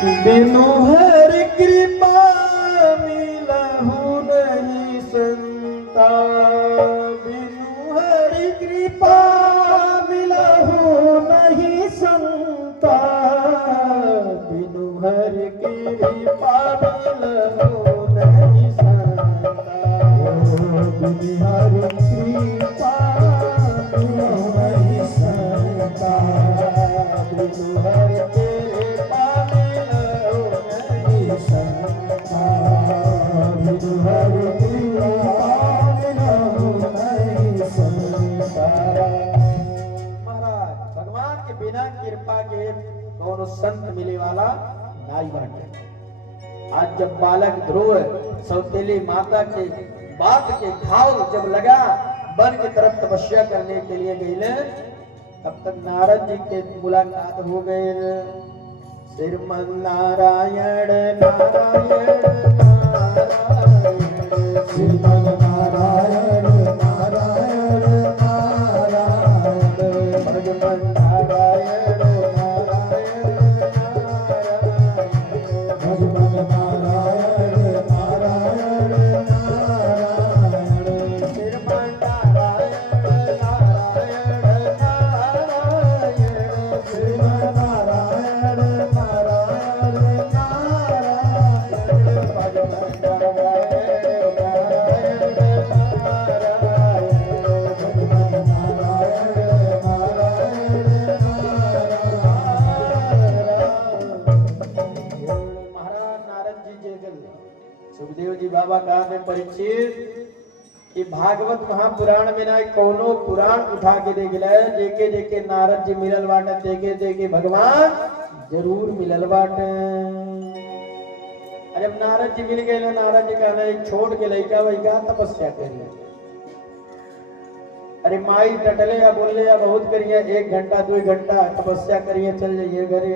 बिनु हर कृपा मिलहु नहीं संता, बिनु हर कृपा मिलहु नहीं संता, बिनु हर कृपा मिलहु नहीं संता, बिनु हर कृपा मिलहु नहीं संता, बिनु हर कृपा मिलहु नहीं संता, बिनु हर कृपा मिलहु नहीं संता। महाराज भगवान के बिना कृपा के कौन संत मिले वाला नाई बाटे। आज जब बालक ध्रुव सौतेली माता के बात के घाव जब लगा वन की तरफ तपस्या करने के लिए गए, तब तक नारद जी के मुलाकात हो गए। श्रीमन नारायण नारायण नारायण, श्रीमन नारायण नारायण नारायण, भगवन नारायण नारायण नारायण, भगवन नारायण नारायण नारायण, श्रीमन नारायण नारायण नारायण, श्रीमन नारायण नारायण नारायण, भगवन नारायण नारायण नारायण, भगवन नारायण नारायण। महाराज नारद जी जे सुखदेव जी बाबा कहा में परीक्षित कि भागवत महापुराण में ना कोनो पुराण उठा के देख ले, जेके जेके नारद जी मिलल बाटे, देखे देखे भगवान जरूर मिलल बाटे। अरे अब नारद जी मिल गए, नारद जी कहना एक छोड़ के लइका वैका तपस्या कर ले। अरे माई टटले या बोले या बहुत करिए, 1 घंटा 2 घंटा तपस्या करिए चल जाइए घरे।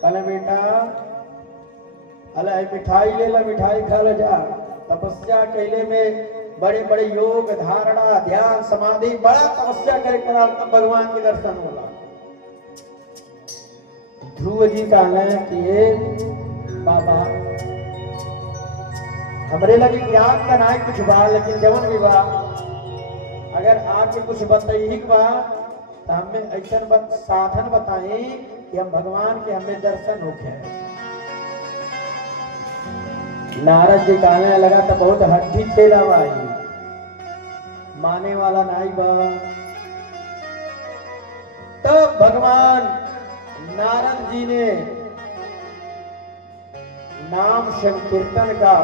कहले बेटा अला मिठाई ले ला, मिठाई खा ले जा। तपस्या कैले में बड़े बड़े योग धारणा ध्यान समाधि बड़ा तपस्या करे करा, तब भगवान के दर्शन होला। ध्रुव जी कहले कि ये बाबा हमरे लगे ज्ञान का नाय कुछ बा, लेकिन जवन भी बा अगर आपके कुछ बताइए बा तो हमें ऐसा साधन बताई कि हम भगवान के हमें दर्शन होके। नारद जी कहने लगा तो बहुत हड्डी चेला भाई, माने वाला नाई बा। तब भगवान नारद जी ने नाम संकीर्तन का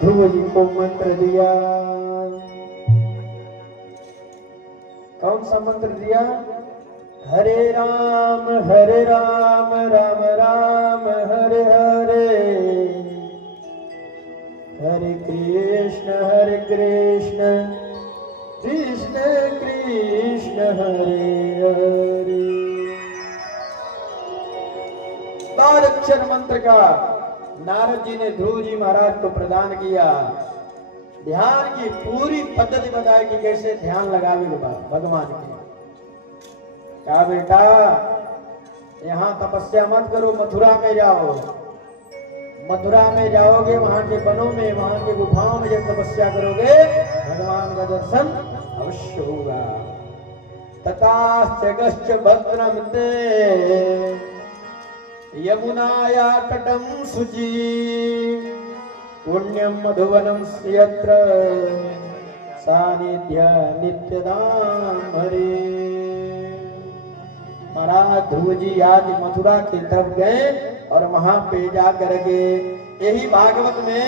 ध्रुव जी को मंत्र दिया। कौन सा मंत्र दिया? हरे राम राम राम हरे हरे, हरे कृष्ण कृष्ण कृष्ण हरे हरे। 12 अक्षर मंत्र का नारद जी ने ध्रुव जी महाराज को प्रदान किया। ध्यान की पूरी पद्धति बताई कि कैसे ध्यान लगावे भगवान के। कहा बेटा यहाँ तपस्या मत करो, मथुरा में जाओ। मथुरा में जाओगे, वहां के वनों में, वहां के गुफाओं में जब तपस्या करोगे भगवान का दर्शन अवश्य होगा। तताश्च भद्रम ते यमुनाया तटम शुचि, पुण्यम मधुवनम यत्र सानिध्य नित्यदाम हरे। महाराज ध्रुव जी आज मथुरा की तरफ गए और वहां पे जाकर के यही भागवत में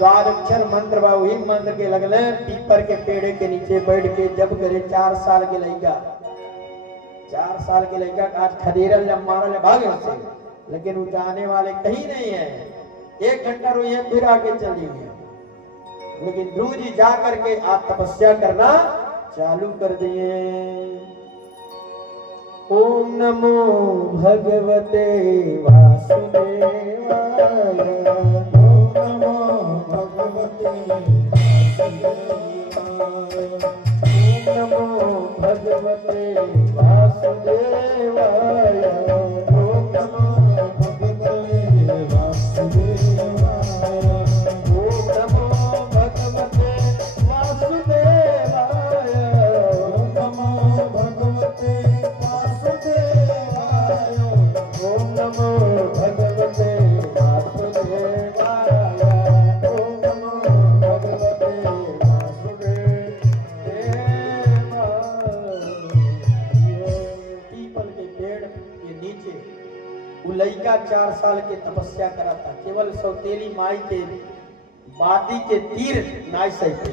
12 अक्षर मंत्र बा, वही मंत्र के लगले पीपर के पेड़ के नीचे बैठ के जब करे। 4 साल के लड़का, 4 साल के लड़का आज खदेरल जब मारल भागे से, लेकिन वो जाने वाले कहीं नहीं है। 1 घंटा रोइए फिर आके चलिए, लेकिन ध्रुव जी जा करके आप तपस्या करना चालू कर दिए। ओम नमो भगवते वासुदेवाय, ओम नमो भगवते वासुदेवाय, ओम नमो भगवते वासुदेवाय, ओम नमो भगवते वो लड़का 4 साल के तपस्या करा था, केवल सौतेली माई के बादी के तीर नाय सही।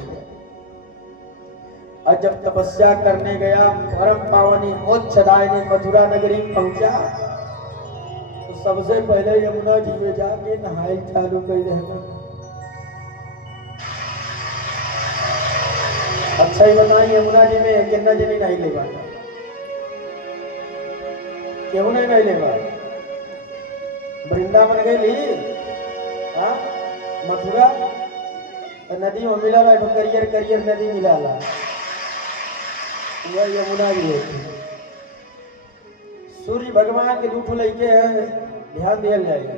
और जब तपस्या करने गया, परम पावनी मोक्षदायिनी मथुरा नगरी पहुंचा, तो सबसे पहले यमुना जी में जाके नहाई चालू कर देना। अच्छा ही बताएं, यमुना जी में कितना जनी नहीं ले पाता, क्यों नहीं ले पाता? वृंदावन गई ली, हाँ मथुरा नदी में मिला ला, करियर करियर नदी मिला ला, वह यमुना जी है। सूर्य भगवान के दूठ लेके हैं, ध्यान दिया जाएगा।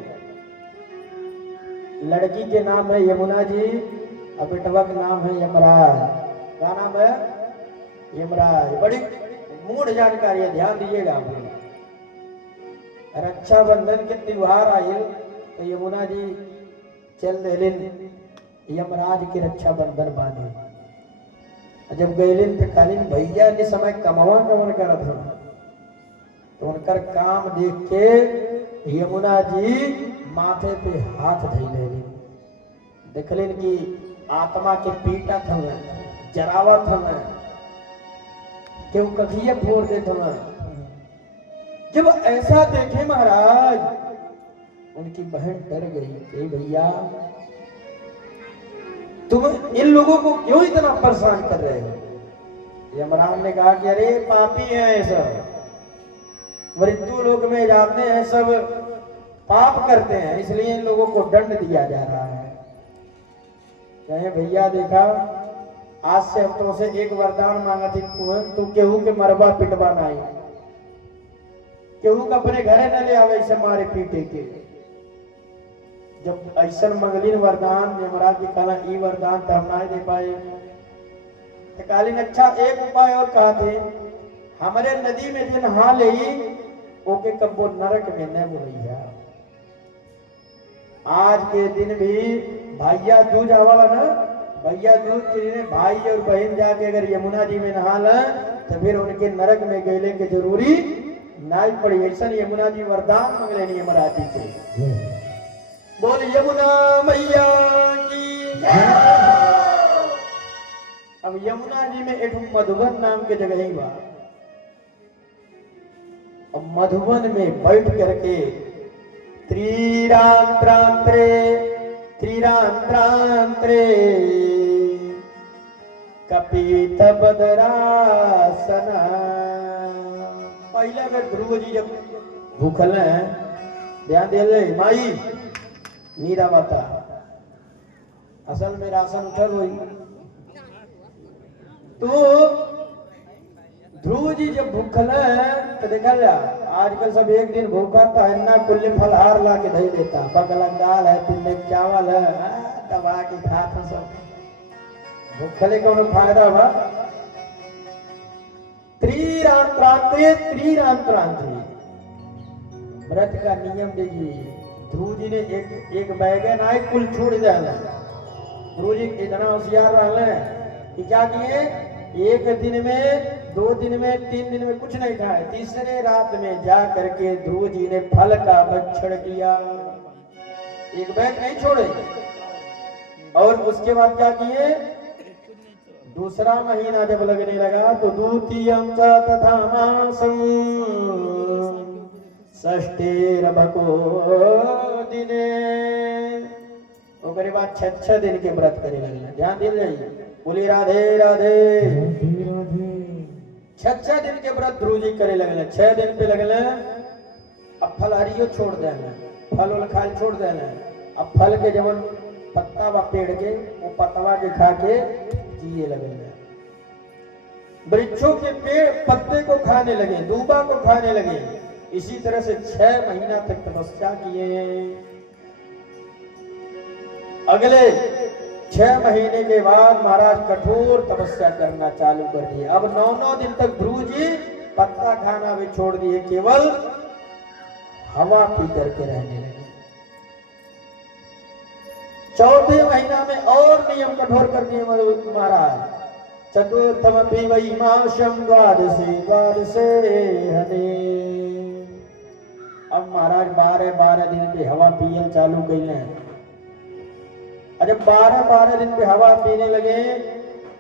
लड़की के नाम है यमुना जी और बेटवा का नाम है यमराज। क्या नाम है? यमराज। बड़ी मूढ़ जानकारी है, ध्यान दीजिएगा। रक्षाबंधन के त्योहार आये तो यमुना जी चल देलिन यमराज की रक्षाबंधन बांधे। जब गैलिन तो कालीन भैया ने समय कमावा कमन करत हो, तो उनकर काम देख के यमुना जी माथे पे हाथ धई लेलिन। देखलिन कि आत्मा के पीटा था, जरावा था, क्यों कखिए फोड़ दे था। जब ऐसा देखे महाराज, उनकी बहन डर गई, भैया तुम इन लोगों को क्यों इतना परेशान कर रहे हो? यमराज ने कहा कि अरे पापी हैं सब, मृत्यु लोक में जाते हैं, सब पाप करते हैं, इसलिए इन लोगों को दंड दिया जा रहा है। कहे भैया देखा, आज से हम तुमसे एक वरदान मांगा थी, तू केहू के मरबा पिटवा नहीं, केहू का अपने घरे न ले आवे ऐसे मारे पीटे के। जब ऐसा मंगलीन वरदान यमराज जी कहला ई वरदान तो हम नहीं दे पाए, तो कालीन अच्छा एक उपाय और कहा थे, हमारे नदी में जो नहा ले ओके कब्बो नरक में न बोलिया। आज के दिन भी भैया दूज आवाला ना, भैया दूज के दिन भाई और बहन जाके अगर यमुना जी में नहा लें तो फिर उनके नरक में गैले के जरूरी नहीं पड़ी। ऐसा यमुना जी वरदान मांग लेनी यमराज जी से। बोल यमुना मैया की। अब यमुना जी में एक मधुबन नाम के जगह ही बा, अब मधुबन में बैठ करके त्रिरांत्रांतरे त्रिरांत्रांतरे कपित बदरासना। पहले अगर ध्रुव जी जब भूखल हैं, ध्यान दिया माई नीरा माता, असल में राशन उठल हुई, तो ध्रुव जी जब भूखल है तो देखा जा, आजकल सब एक दिन भूखा तो अन्ना कुल्ले फलहार ला के धई देता, बगलक दाल है, पिंडे चावल है, दबा के खात सब। भूखले को फायदा बा। त्रिरांत्रांतरे त्रिरांत्रांतरे व्रत का नियम देखिए। ध्रुव जी ने एक बैगन आए कुल छोड़ दिया। ध्रुव जी इतना होशियार रहा कि क्या किए, एक दिन में, 2 दिन में, 3 दिन में कुछ नहीं खाए, तीसरे रात में जा करके ध्रुव जी ने फल का भक्षण किया, एक बैग नहीं छोड़े। और उसके बाद क्या किए, दूसरा महीना जब लगने लगा तो द्वितीयं च तथा मासं षष्ठीरभको दिने, ओकरे बाद 6 दिन के व्रत करे लगना। ध्यान दिल जाइए, बोली राधे राधे। 6 दिन के व्रत ध्रुव जी करे लगना। 6 दिन पे लगना, अब फल हरियो छोड़ देना, फल उल खाल छोड़ देना। अब फल के जब पत्ता व पेड़ के वो पतवा के खा के जिए लगे, वृक्षों के पेड़ पत्ते को खाने लगे, दूबा को खाने लगे। इसी तरह से 6 महीना तक तपस्या किए। अगले 6 महीने के बाद महाराज कठोर तपस्या करना चालू कर दिए। अब 9 दिन तक ध्रुव जी पत्ता खाना भी छोड़ दिए, केवल हवा पी करके रहने लगे। 4थे महीना में और नियम कठोर कर दिए महाराज। चतुर्थमपि वै मासं द्वादशे द्वादशे हने। अब महाराज 12-12 दिन पे हवा पियल चालू कैले। जब 12-12 दिन पे हवा पीने लगे,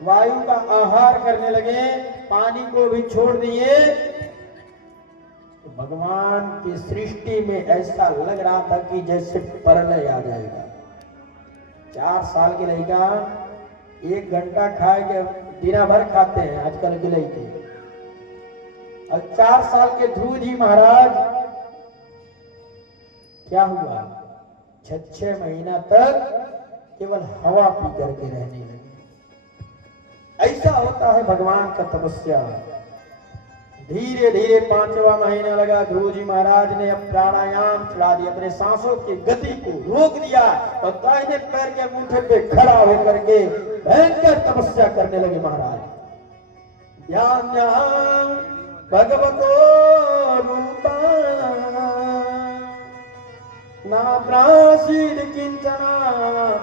वायु का आहार करने लगे, पानी को भी छोड़ दिए, तो भगवान की सृष्टि में ऐसा लग रहा था कि जैसे प्रलय आ जाएगा। 4 साल के लड़का 1 घंटा खाए के दिन भर खाते हैं आजकल के लड़के। और 4 साल के ध्रुव जी महाराज क्या हुआ, 6 महीना तक केवल हवा पी करके रहने लगे। ऐसा होता है भगवान का तपस्या। धीरे धीरे 5वां महीना लगा, ध्रुव जी महाराज ने अब प्राणायाम चढ़ा दिया, अपने सांसों की गति को रोक दिया और दाहिने पैर के अंगूठे पे खड़ा होकर के भयंकर तपस्या करने लगे महाराज। ध्यान भगवतो रूपा ना प्रासीद किंचना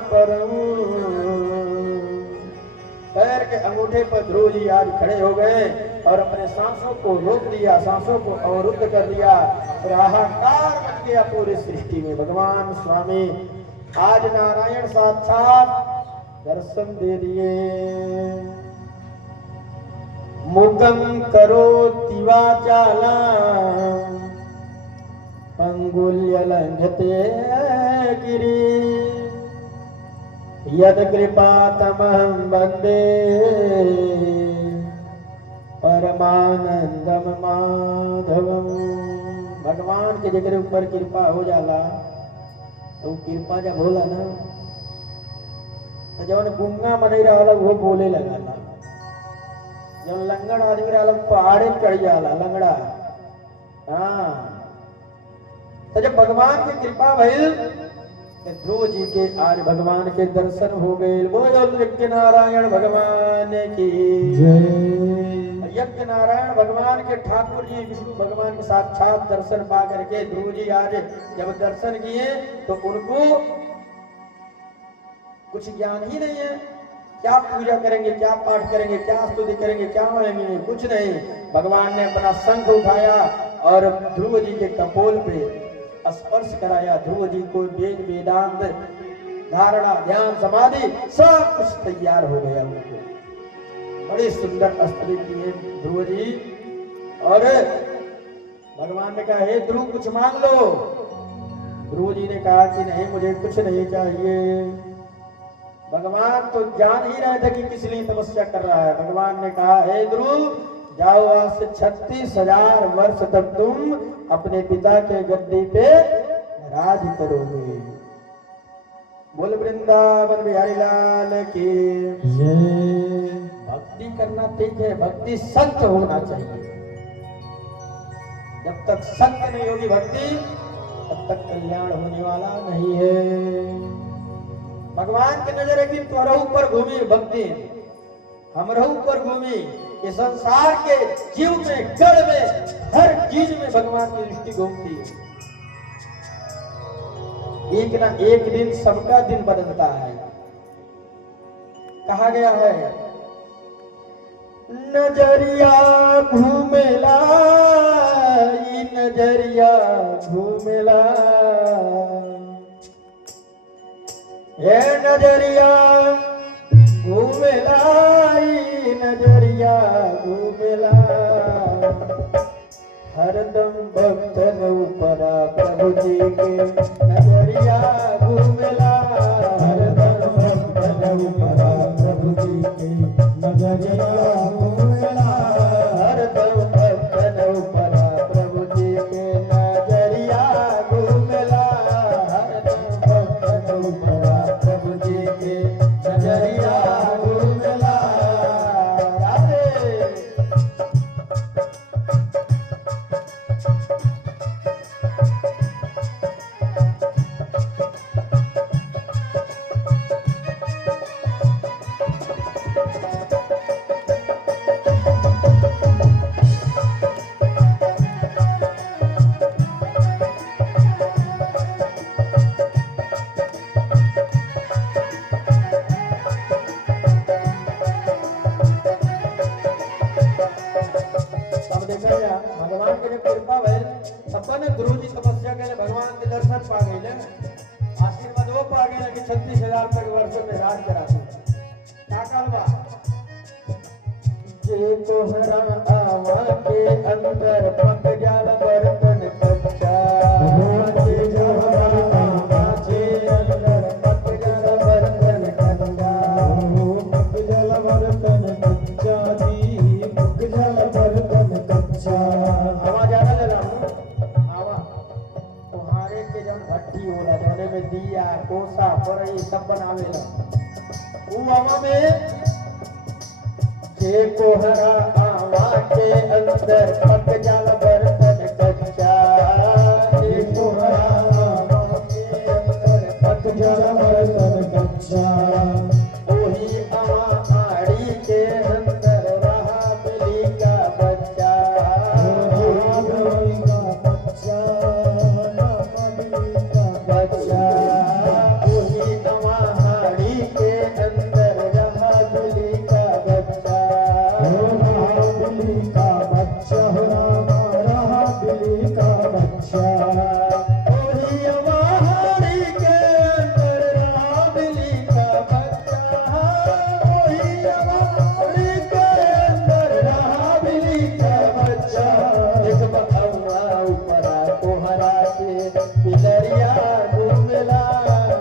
परम। पैर के अंगूठे पर ध्रुव जी आज खड़े हो गए और अपने सांसों को रोक दिया, सांसों को अवरुद्ध कर दिया और हाहाकार बन गया पूरी सृष्टि में। भगवान स्वामी आज नारायण साक्षात दर्शन दे दिए। मुगम करोति वाचाला अंगुल्य लंघते गिरि यद कृपा तमहं वंदे परमानंदम माधवम। भगवान के जगह ऊपर कृपा हो जाला तो कृपा जब होला ना तो जब गुंगा मन रहा वो बोले लगा, जब लंगड़ आदमी रहा पहाड़े चढ़ जाला लंगड़ा। हाँ, तो जब भगवान की कृपा भइल ध्रुव जी के आज भगवान के दर्शन हो गए। बोलो यज्ञ नारायण भगवान की जय। यज्ञ नारायण भगवान के ठाकुर जी विष्णु भगवान के साक्षात दर्शन पा करके ध्रुव जी आज जब दर्शन किए तो उनको कुछ ज्ञान ही नहीं है। क्या पूजा करेंगे, क्या पाठ करेंगे, क्या स्तुति करेंगे, क्या मानेंगे, कुछ नहीं। भगवान ने अपना शंख उठाया और ध्रुव जी के कपोल पे स्पर्श कराया। ध्रुव जी को वेद वेदांत धारणा ध्यान समाधि सब कुछ तैयार हो गया। उनको बड़ी सुंदर स्तुति किए ध्रुव जी और भगवान ने कहा हे ध्रुव कुछ मांग लो। ध्रुव जी ने कहा कि नहीं मुझे कुछ नहीं चाहिए। भगवान तो जान ही रहे थे कि किस लिए तपस्या कर रहा है। भगवान ने कहा हे ध्रुव जाओ, आज से 36,000 वर्ष तक तुम अपने पिता के गद्दी पे राज करोगे। बोल वृंदावन बिहारी लाल की जय। भक्ति करना ठीक है, भक्ति सत्य होना चाहिए। जब तक सत्य नहीं होगी भक्ति तब तक कल्याण होने वाला नहीं है। भगवान की नजर एक दिन तुम्हारा ऊपर घूमी भक्ति, हमारा ऊपर घूमी। ये संसार के जीव में जड़ में हर चीज में भगवान की दृष्टि घूमती है। एक ना एक दिन सबका दिन बदलता है। कहा गया है नजरिया घूमेला, नजरिया घूमेला, हे नजरिया घूमेला, नजरिया घूमेला, हरदम भक्तन ऊपरा प्रभु जी के नजरिया घूमेला, हरदम भक्तन ऊपरा प्रभु जी के नजरिया घूमेला, हरदम भक्तन ऊपरा प्रभु जी के नजरिया घूमेला, हरदम भक्तन ऊपरा प्रभु जी के नजरिया घूमेला। राधे गए भगवान के दर्शन पा गए, आशीर्वाद वो पा गए कि 36,000 तक वर्षों में राज करा दो। क्या कालवा जे कोहरा आवा के अंदर पक जाल बर्तन कच्चा, जे कोहरा आवा के अंदर पक जाल बर्तन कच्चा, पक जाल बर्तन कच्चा जी, पक जाल बर्तन कच्चा। आवाज आ रहा है आवा तुम्हारे के जब भट्टी होला जोने में दिया कोसा परई सब बनावेला ऊ आवा में जे कोहरा आवा के अंदर पक जाल बर्तन कच्चा, जे कोहरा आवा के अंदर पक जाल बर्तन कच्चा, वही आवा आड़ी के अंदर रहा बिल्ली का बच्चा, रहा बिल्ली का बच्चा, रहा बिल्ली का बच्चा, वही आवा आड़ी के अंदर रहा बिल्ली का बच्चा, बिल्ली का बच्चा रहा बिल्ली का बच्चा, वही अवाहड़ी के अंदर रहा बिल्ली का बच्चा, वही अवाहड़ी के अंदर रहा बिल्ली का बच्चा। एक बउआ ऊपरा कोहरा के पिलरिया घूमला,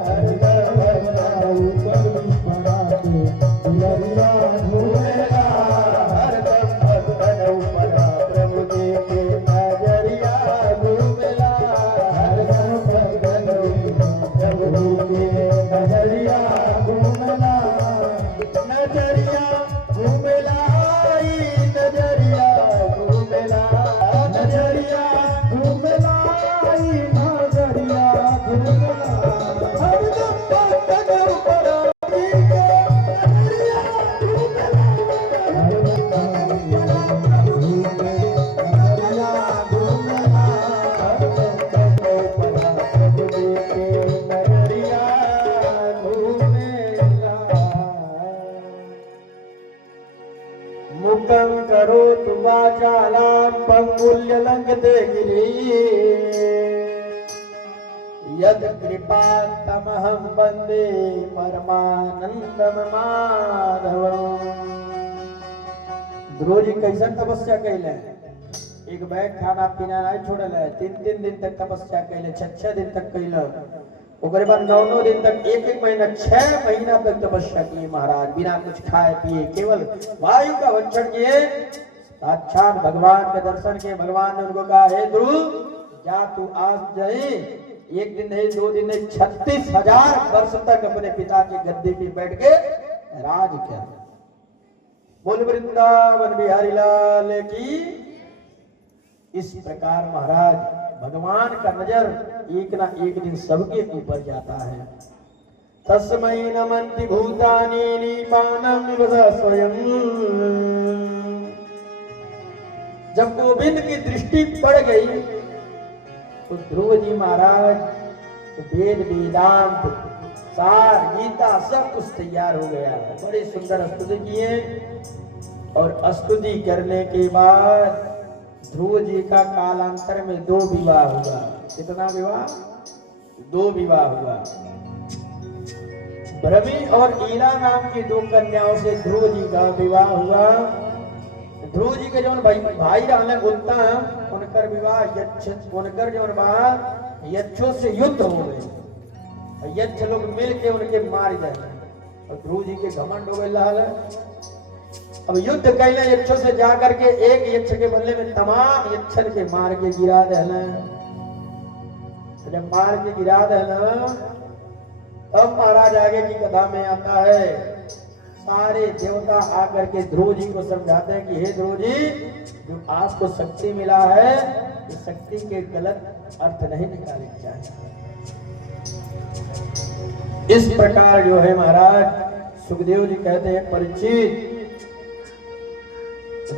हरदम ऊपर ऊपरा के पिलरिया घूमला, मुकं करोतु वाचालां पंगुल्य लंघते गिरि, यद कृपातमहं वन्दे परमानंदम माधवम्। ध्रुव जी कैसन तपस्या कैले, एक बैग खाना पीना नहीं छोड़ल है, 3-3 दिन तक तपस्या कैले, 6-6 दिन तक कैले, ओकरे बाद 9-9 दिन तक, 1-1 महीना, 6 महीना तक तपस्या किए महाराज, बिना कुछ खाए पिए, केवल वायु का भक्षण किए। साक्षात भगवान के दर्शन किए। भगवान ने उनको कहा, हे ध्रुव जा तू आज जाए, 1 दिन नहीं 2 दिन नहीं 36,000 वर्ष तक अपने पिता के गद्दे पे बैठ के राज किया। बोल वृंदावन बिहारी लाल की। इस प्रकार महाराज भगवान का नजर एक ना एक दिन सबके ऊपर जाता है। तस्मै नमन्ति भूतानि निपानं विवद स्वयं। जब गोविंद की दृष्टि पड़ गई तो ध्रुव जी महाराज तो वेद वेदांत सार गीता सब कुछ तैयार हो गया। बड़ी सुंदर स्तुति किए और स्तुति करने के बाद ध्रुव जी का कालांतर में 2 विवाह हुआ। कितना विवाह? 2 विवाह हुआ। ब्रह्मी और ईला नाम की 2 कन्याओं से ध्रुव जी का विवाह हुआ। ध्रुव जी के जो भाई रहने उत्तम उनकर विवाह उनकर जो यक्षों से युद्ध हो गए। यक्ष लोग मिल के उनके मार गए और ध्रुव जी के घमंड हो गए। अब युद्ध कैले यक्षों से जाकर के एक यक्ष के बदले में तमाम यक्षन के मार के गिरा देना। जब मार के गिरा देना तब महाराज आगे की कथा में आता है, सारे देवता आकर के ध्रुव जी को समझाते हैं कि हे ध्रुव जी, जो आपको शक्ति मिला है इस शक्ति के गलत अर्थ नहीं निकालने चाहिए। इस प्रकार जो है महाराज सुखदेव जी कहते हैं, परीक्षित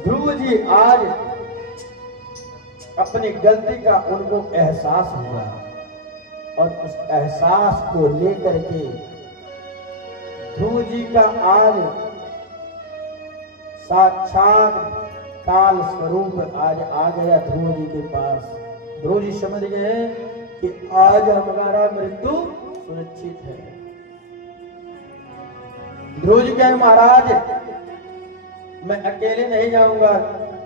ध्रुव जी आज अपनी गलती का उनको एहसास हुआ और उस एहसास को लेकर के ध्रुव जी का आज साक्षात काल स्वरूप आज आ गया ध्रुव जी के पास। ध्रुव जी समझ गए कि आज हमारा मृत्यु सुनिश्चित है। ध्रुव जी कहे महाराज मैं अकेले नहीं जाऊंगा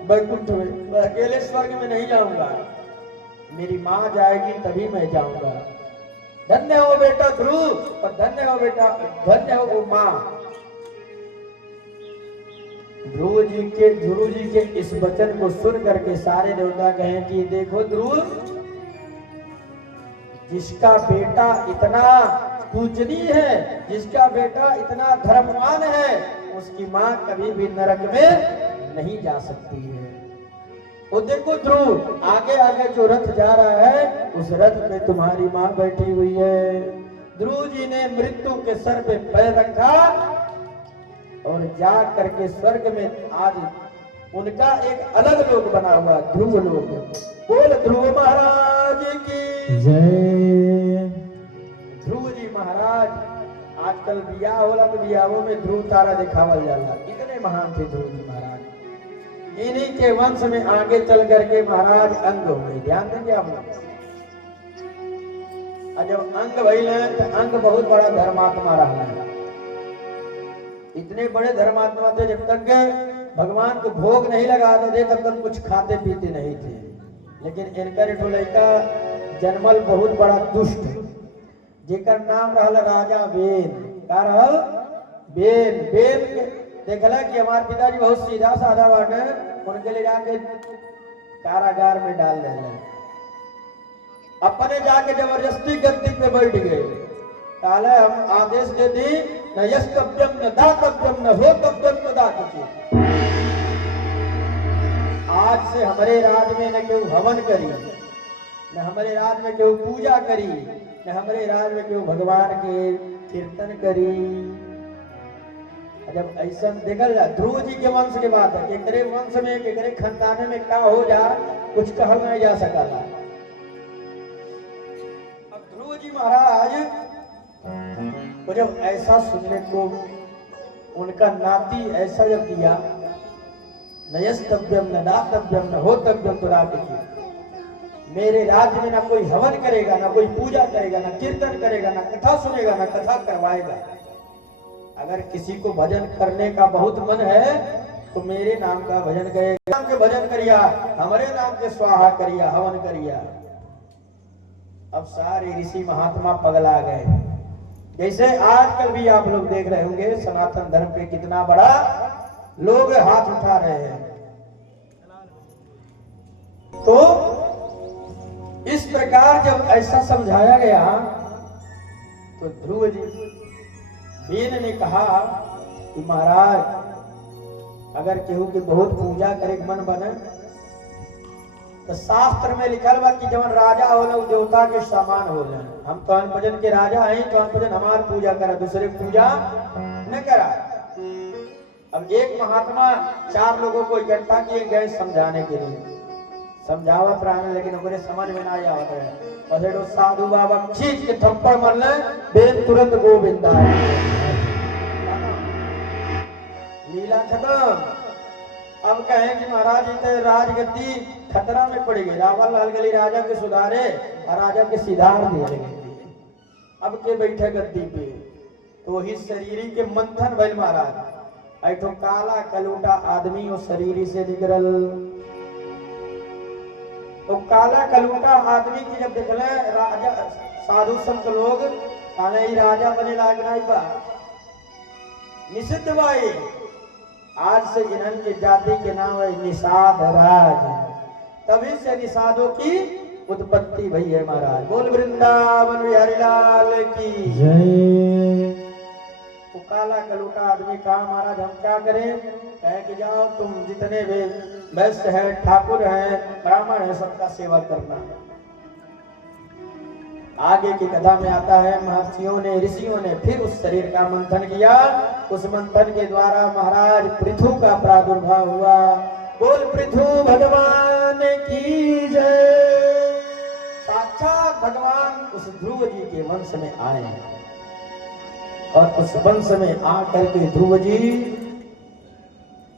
वैकुंठ में, मैं अकेले स्वर्ग में नहीं जाऊंगा, मेरी माँ जाएगी तभी मैं जाऊंगा। धन्य हो बेटा ध्रुव और धन्य हो बेटा, धन्य हो वो माँ। ध्रुव जी के इस वचन को सुन करके सारे देवता कहें कि देखो ध्रुव, जिसका बेटा इतना पूजनीय है, जिसका बेटा इतना धर्मवान है, उसकी माँ कभी भी नरक में नहीं जा सकती है। वो देखो ध्रुव, आगे आगे जो रथ जा रहा है उस रथ में तुम्हारी माँ बैठी हुई है। ध्रुव जी ने मृत्यु के सर पे पैर रखा और जा करके स्वर्ग में आज उनका एक अलग लोक बना हुआ, ध्रुव लोक। बोल ध्रुव महाराज की जय। ध्रुव जी महाराज आजकल बियाह होला तो बियाहों में ध्रुव तारा दिखावल जाला, इतने महान थे ध्रुव जी महाराज। इन्हीं के वंश में आगे चल करके महाराज अंग हुए। ध्यान देंगे आप लोग, जब अंग भइले तो अंग बहुत बड़ा धर्मात्मा रहा है। इतने बड़े धर्मात्मा थे, जब तक भगवान को भोग नहीं लगाते थे तब तक कुछ खाते पीते नहीं थे। लेकिन इनकर एक लड़का जन्मल बहुत बड़ा दुष्ट, जेकर नाम रहल राजा बेन। का रहल? बेन। बेन देखला कि हमारे पिताजी बहुत सीधा साधा बाटे, उनके ले जाके कारागार में डाल देले। अपने जाके जबरदस्ती गद्दी पे बैठ गए। काले हम आदेश दे दी न यस्तव्यम न दातव्यम न होतव्यम न दातव्यम। आज से हमारे राज में न केहू हवन करी, न हमारे राज में केहू पूजा करी, न हमारे राज में केहू भगवान के कीर्तन करी। जब ऐसा देखल जा, ध्रुव जी के वंश के बात है, केकरे वंश में केकरे खानदाने में का हो जा कुछ कहल नहीं जा सकला। अब ध्रुव जी महाराज तो जब ऐसा सुनने को उनका नाती ऐसा जब किया, न यस्तव्यम न दातव्यम न होतव्यम तुरापिति, मेरे राज्य में ना कोई हवन करेगा, ना कोई पूजा करेगा, ना कीर्तन करेगा, ना कथा सुनेगा, ना कथा करवाएगा। अगर किसी को भजन करने का बहुत मन है तो मेरे नाम का भजन करेगा, नाम के भजन करिया, हमारे नाम के स्वाहा करिया, हवन करिया। अब सारे ऋषि महात्मा पगला गए। जैसे आजकल भी आप लोग देख रहे होंगे सनातन धर्म पे कितना बड़ा लोग हाथ उठा रहे हैं। तो इस प्रकार जब ऐसा समझाया गया तो ध्रुव जी बेन ने कहा कि महाराज अगर केहू के बहुत पूजा करे मन बने तो शास्त्र में लिखल बा कि जवन राजा होला वो देवता के समान होला। हम तो भजन के राजा हैं, तो भजन हमार पूजा करा, दूसरे पूजा न करा। अब एक महात्मा 4 लोगों को इकट्ठा किए गए समझाने के लिए, समझावत रहे लेकिन उन्हें समझ में नहीं आवत है। और साधु बाबा खींच के थप्पड़ मारले, बेन तुरंत गोविंदा लीला खत्म। अब कहें कि महाराज इतने राजगद्दी खतरा में पड़ गई, रावल लाल गली राजा के सुधारे और राजा के सिधार दिए गए। अब के बैठे गद्दी पे तो वही शरीरी के मंथन भइल महाराज। ऐठो काला कलूटा आदमी और शरीरी से निकल। तो काला कलूटा आदमी की जब देखले राजा साधु संत लोग काले ही राजा बने लाग नहीं बा, निषिद्ध भाई। आज से इन्हन के जाति के नाम है निषाद राज। तभी से निषादों की उत्पत्ति भई है महाराज। बोल वृंदावन बिहारी लाल की जय। तो काला कलूटा आदमी कहा महाराज हम क्या करें? कहे कि जाओ तुम जितने भी वैश्य है, ठाकुर है, ब्राह्मण है, सबका सेवा करना। आगे की कथा में आता है महर्षियों ने ऋषियों ने फिर उस शरीर का मंथन किया। उस मंथन के द्वारा महाराज पृथु का प्रादुर्भाव हुआ। बोल पृथु भगवान की जय। साक्षात भगवान उस ध्रुव जी के वंश में आए और उस वंश में आकर के ध्रुव जी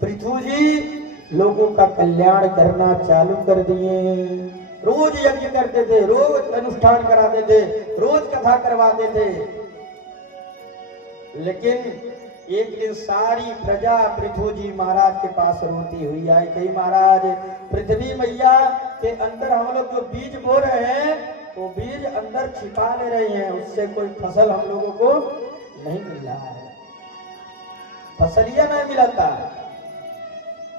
पृथु जी लोगों का कल्याण करना चालू कर दिए। रोज यज्ञ करते थे, रोज अनुष्ठान कराते थे, रोज कथा करवाते थे। लेकिन एक दिन सारी प्रजा पृथु जी महाराज के पास रोती हुई आई, कही महाराज पृथ्वी मैया के अंदर हम लोग जो बीज बो रहे हैं वो बीज अंदर छिपा ले रहे हैं, उससे कोई फसल हम लोगों को नहीं मिल रहा है, फसलिया नहीं मिलता।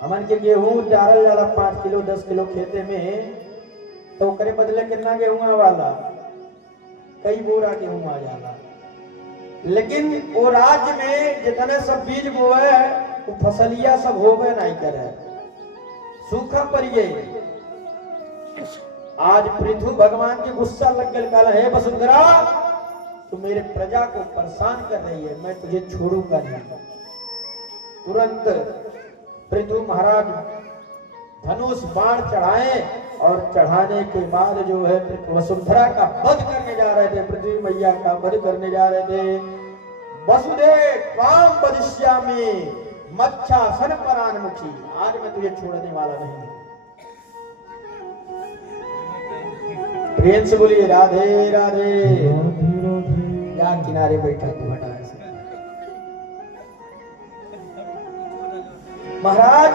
हमन के गेहूं डालल जाला 5 किलो 10 किलो खेते में, तो करे बदले कितना गेहूं वाला, कई बोरा गेहूं आ जाला। लेकिन वो राज्य में जितने सब बीज बोए वो फसलिया सब होवे नहीं करे, सूखा पड़ गई। आज पृथु भगवान की गुस्सा लग गया, कहा हे वसुंधरा तू मेरे प्रजा को परेशान कर रही है, मैं तुझे छोड़ूंगा नहीं। तुरंत पृथु महाराज धनुष बाण चढ़ाए और चढ़ाने के बाद जो है वसुंधरा का वध करने जा रहे थे, पृथ्वी मैया का वध करने जा रहे थे। वसुदेव त्वाम वदिष्यामि मच्छासन परान्मुखी, आज मैं तुझे छोड़ने वाला नहीं। प्रेम से बोलिए राधे राधे। या किनारे बैठा तू हटा ऐसे। महाराज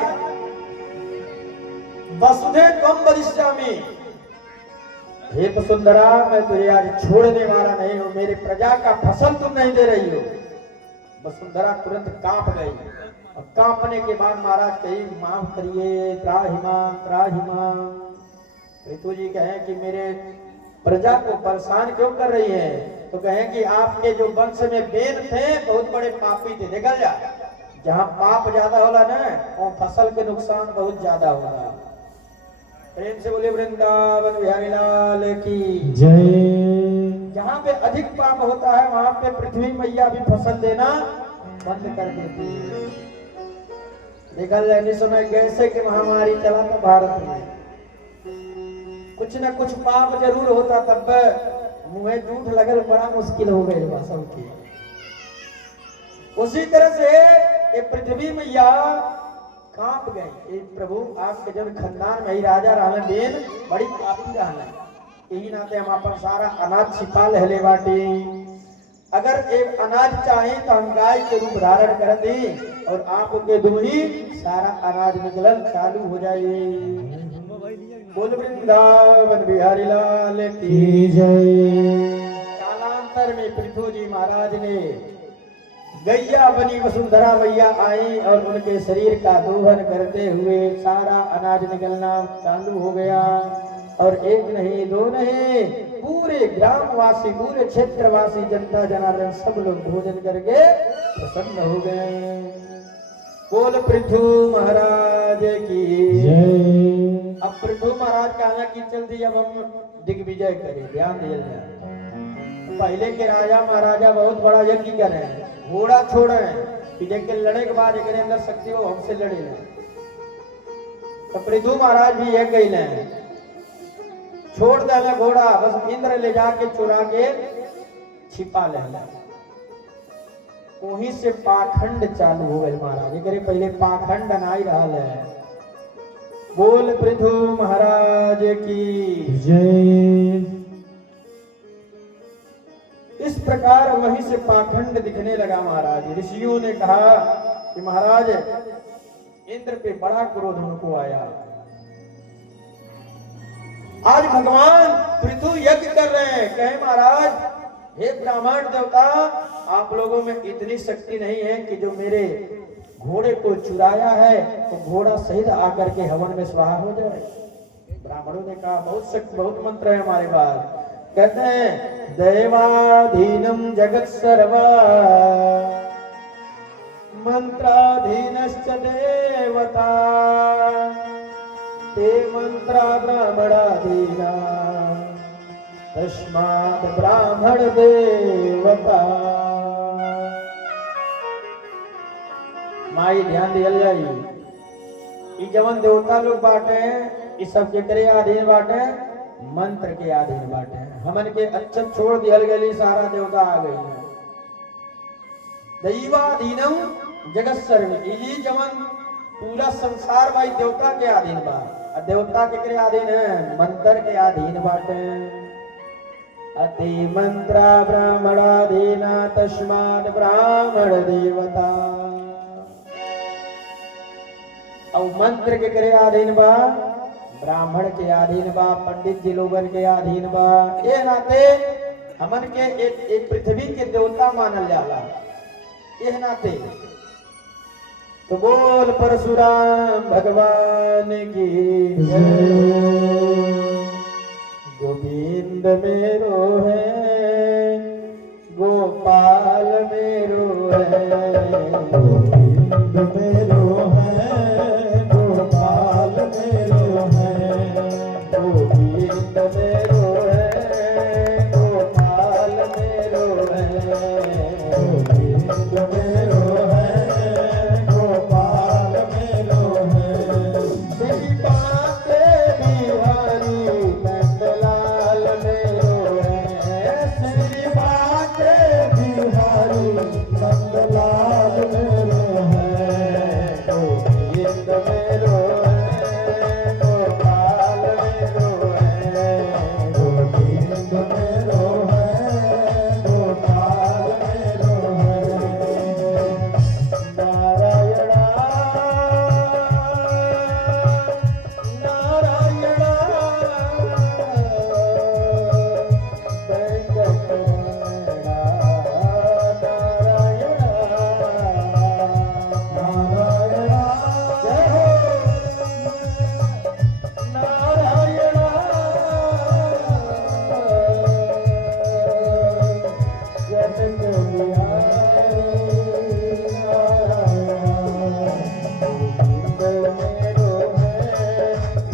वसुदेव त्वम वदिष्यामि, हे वसुंधरा मैं तुझे आज छोड़ने वाला नहीं हूं, मेरे प्रजा का फसल तुम नहीं दे रही हो। वसुंधरा तुरंत कांप गई, और कांपने के बाद महाराज कही माफ करिए, त्राहिमाम। पृथु जी कहें कि मेरे प्रजा को परेशान क्यों कर रही है, तो कहें कि आपके जो वंश में बेन थे बहुत बड़े पापी थे, देखा जा जहां पाप ज्यादा होला ना वहां फसल के नुकसान बहुत ज्यादा होगा। प्रेम से बोले वृंदावन बिहारी लाल की जय। जहां पे अधिक पाप होता है वहां पे पृथ्वी मैया भी फसल देना बंद कर देती है। देखा जाए नहीं सुना कैसे कि महामारी चला था भारत में, कुछ न कुछ पाप जरूर होता, तब मुंह झूठ लगल बड़ा मुश्किल हो गई सबकी। उसी तरह से ये पृथ्वी मैया कांप गए, प्रभु आपके जब खानदान में ही राजा रहने बेन बड़ी पापी रहने, यही नाते हम अपन सारा अनाज छिपा लहले बाटे। अगर एक अनाज चाहे तो हम गाय के रूप धारण कर दें और आपके दूध ही सारा अनाज निकलन चालू हो जाए। बोल वृंदावन बिहारी लाल की जय। कालांतर में पृथु जी महाराज ने गैया बनी वसुंधरा मैया आई और उनके शरीर का दोहन करते हुए सारा अनाज निकलना चालू हो गया। और एक नहीं दो नहीं पूरे ग्रामवासी पूरे क्षेत्रवासी जनता जनार्दन सब लोग भोजन करके प्रसन्न हो गए। बोल पृथु महाराज की जय। अब पृथु महाराज कहना कि जल्दी अब हम दिग्विजय करें, ध्यान दिया जाए। पहले के राजा महाराजा बहुत बड़ा यज्ञ करे, घोड़ा छोड़े कि देख के लड़े के बाद एक अंदर शक्ति हो हमसे लड़े। तो पृथु महाराज भी यह कही छोड़ देगा घोड़ा, बस इंद्र ले जाके चुरा के छिपा ले। वहीं से पाखंड चालू हो गए महाराज, करे पहले पाखंड नाई रहा है। बोल पृथु महाराज की जय। इस प्रकार वहीं से पाखंड दिखने लगा महाराज। ऋषियों ने कहा कि महाराज इंद्र पे बड़ा क्रोध उनको आया, आज भगवान पृथु यज्ञ कर रहे हैं। कहे महाराज हे ब्राह्मण देवता आप लोगों में इतनी शक्ति नहीं है कि जो मेरे घोड़े को चुराया है तो घोड़ा सहित आकर के हवन में स्वाहा हो जाए। ब्राह्मणों ने कहा बहुत शक्ति बहुत मंत्र है हमारे पास। कहते हैं दैवाधीनम जगत सर्वा मंत्राधीनश्च देवता ते मंत्रा ब्राह्मणाधीना तस्मात् ब्राह्मण देवता। माई ध्यान दियल जाई, ई जवन देवता लोग बाटे इस सब के करे अधीन बाटे, मंत्र के अधीन बाटे। हमन के अच्छत छोड़ दियल गई सारा देवता आ गई है। दैवाधीनम जगत सर्व, ई जवन पूरा संसार भाई देवता के अधीन बा। देवता के अधीन है, मंत्र के अधीन बाटे। अति मंत्र ब्राह्मणाधीना तस्मात् ब्राह्मण देवता। और मंत्र के करे अधीन बा, ब्राह्मण के अधीन बा, पंडित जी लोगन के अधीन बा। ये नाते हमन के एक पृथ्वी के देवता मानल जाला। ये नाते तो बोल परशुराम भगवान की जय। गोविंद मेरो है, गोपाल मेरो है, गोविंद मेरो है, गोपाल मेरो है, गोविंद मेरो है, गोपाल मेरो है, गोविंद मेरो है, गोपाल मेरो है। श्री बाटे बिहारी नंदलाल मेरो है, श्री बाटे बिहारी नंदलाल मेरो है, गोविंद मेरो है, गोपाल मेरो है, गोविंद मेरो है, गोपाल मेरो है। नारायणा नारायणा वेंकटरमणा नारायणा नारायणा जय हो नारायणा जन कल्याण गोविंद मेरो है,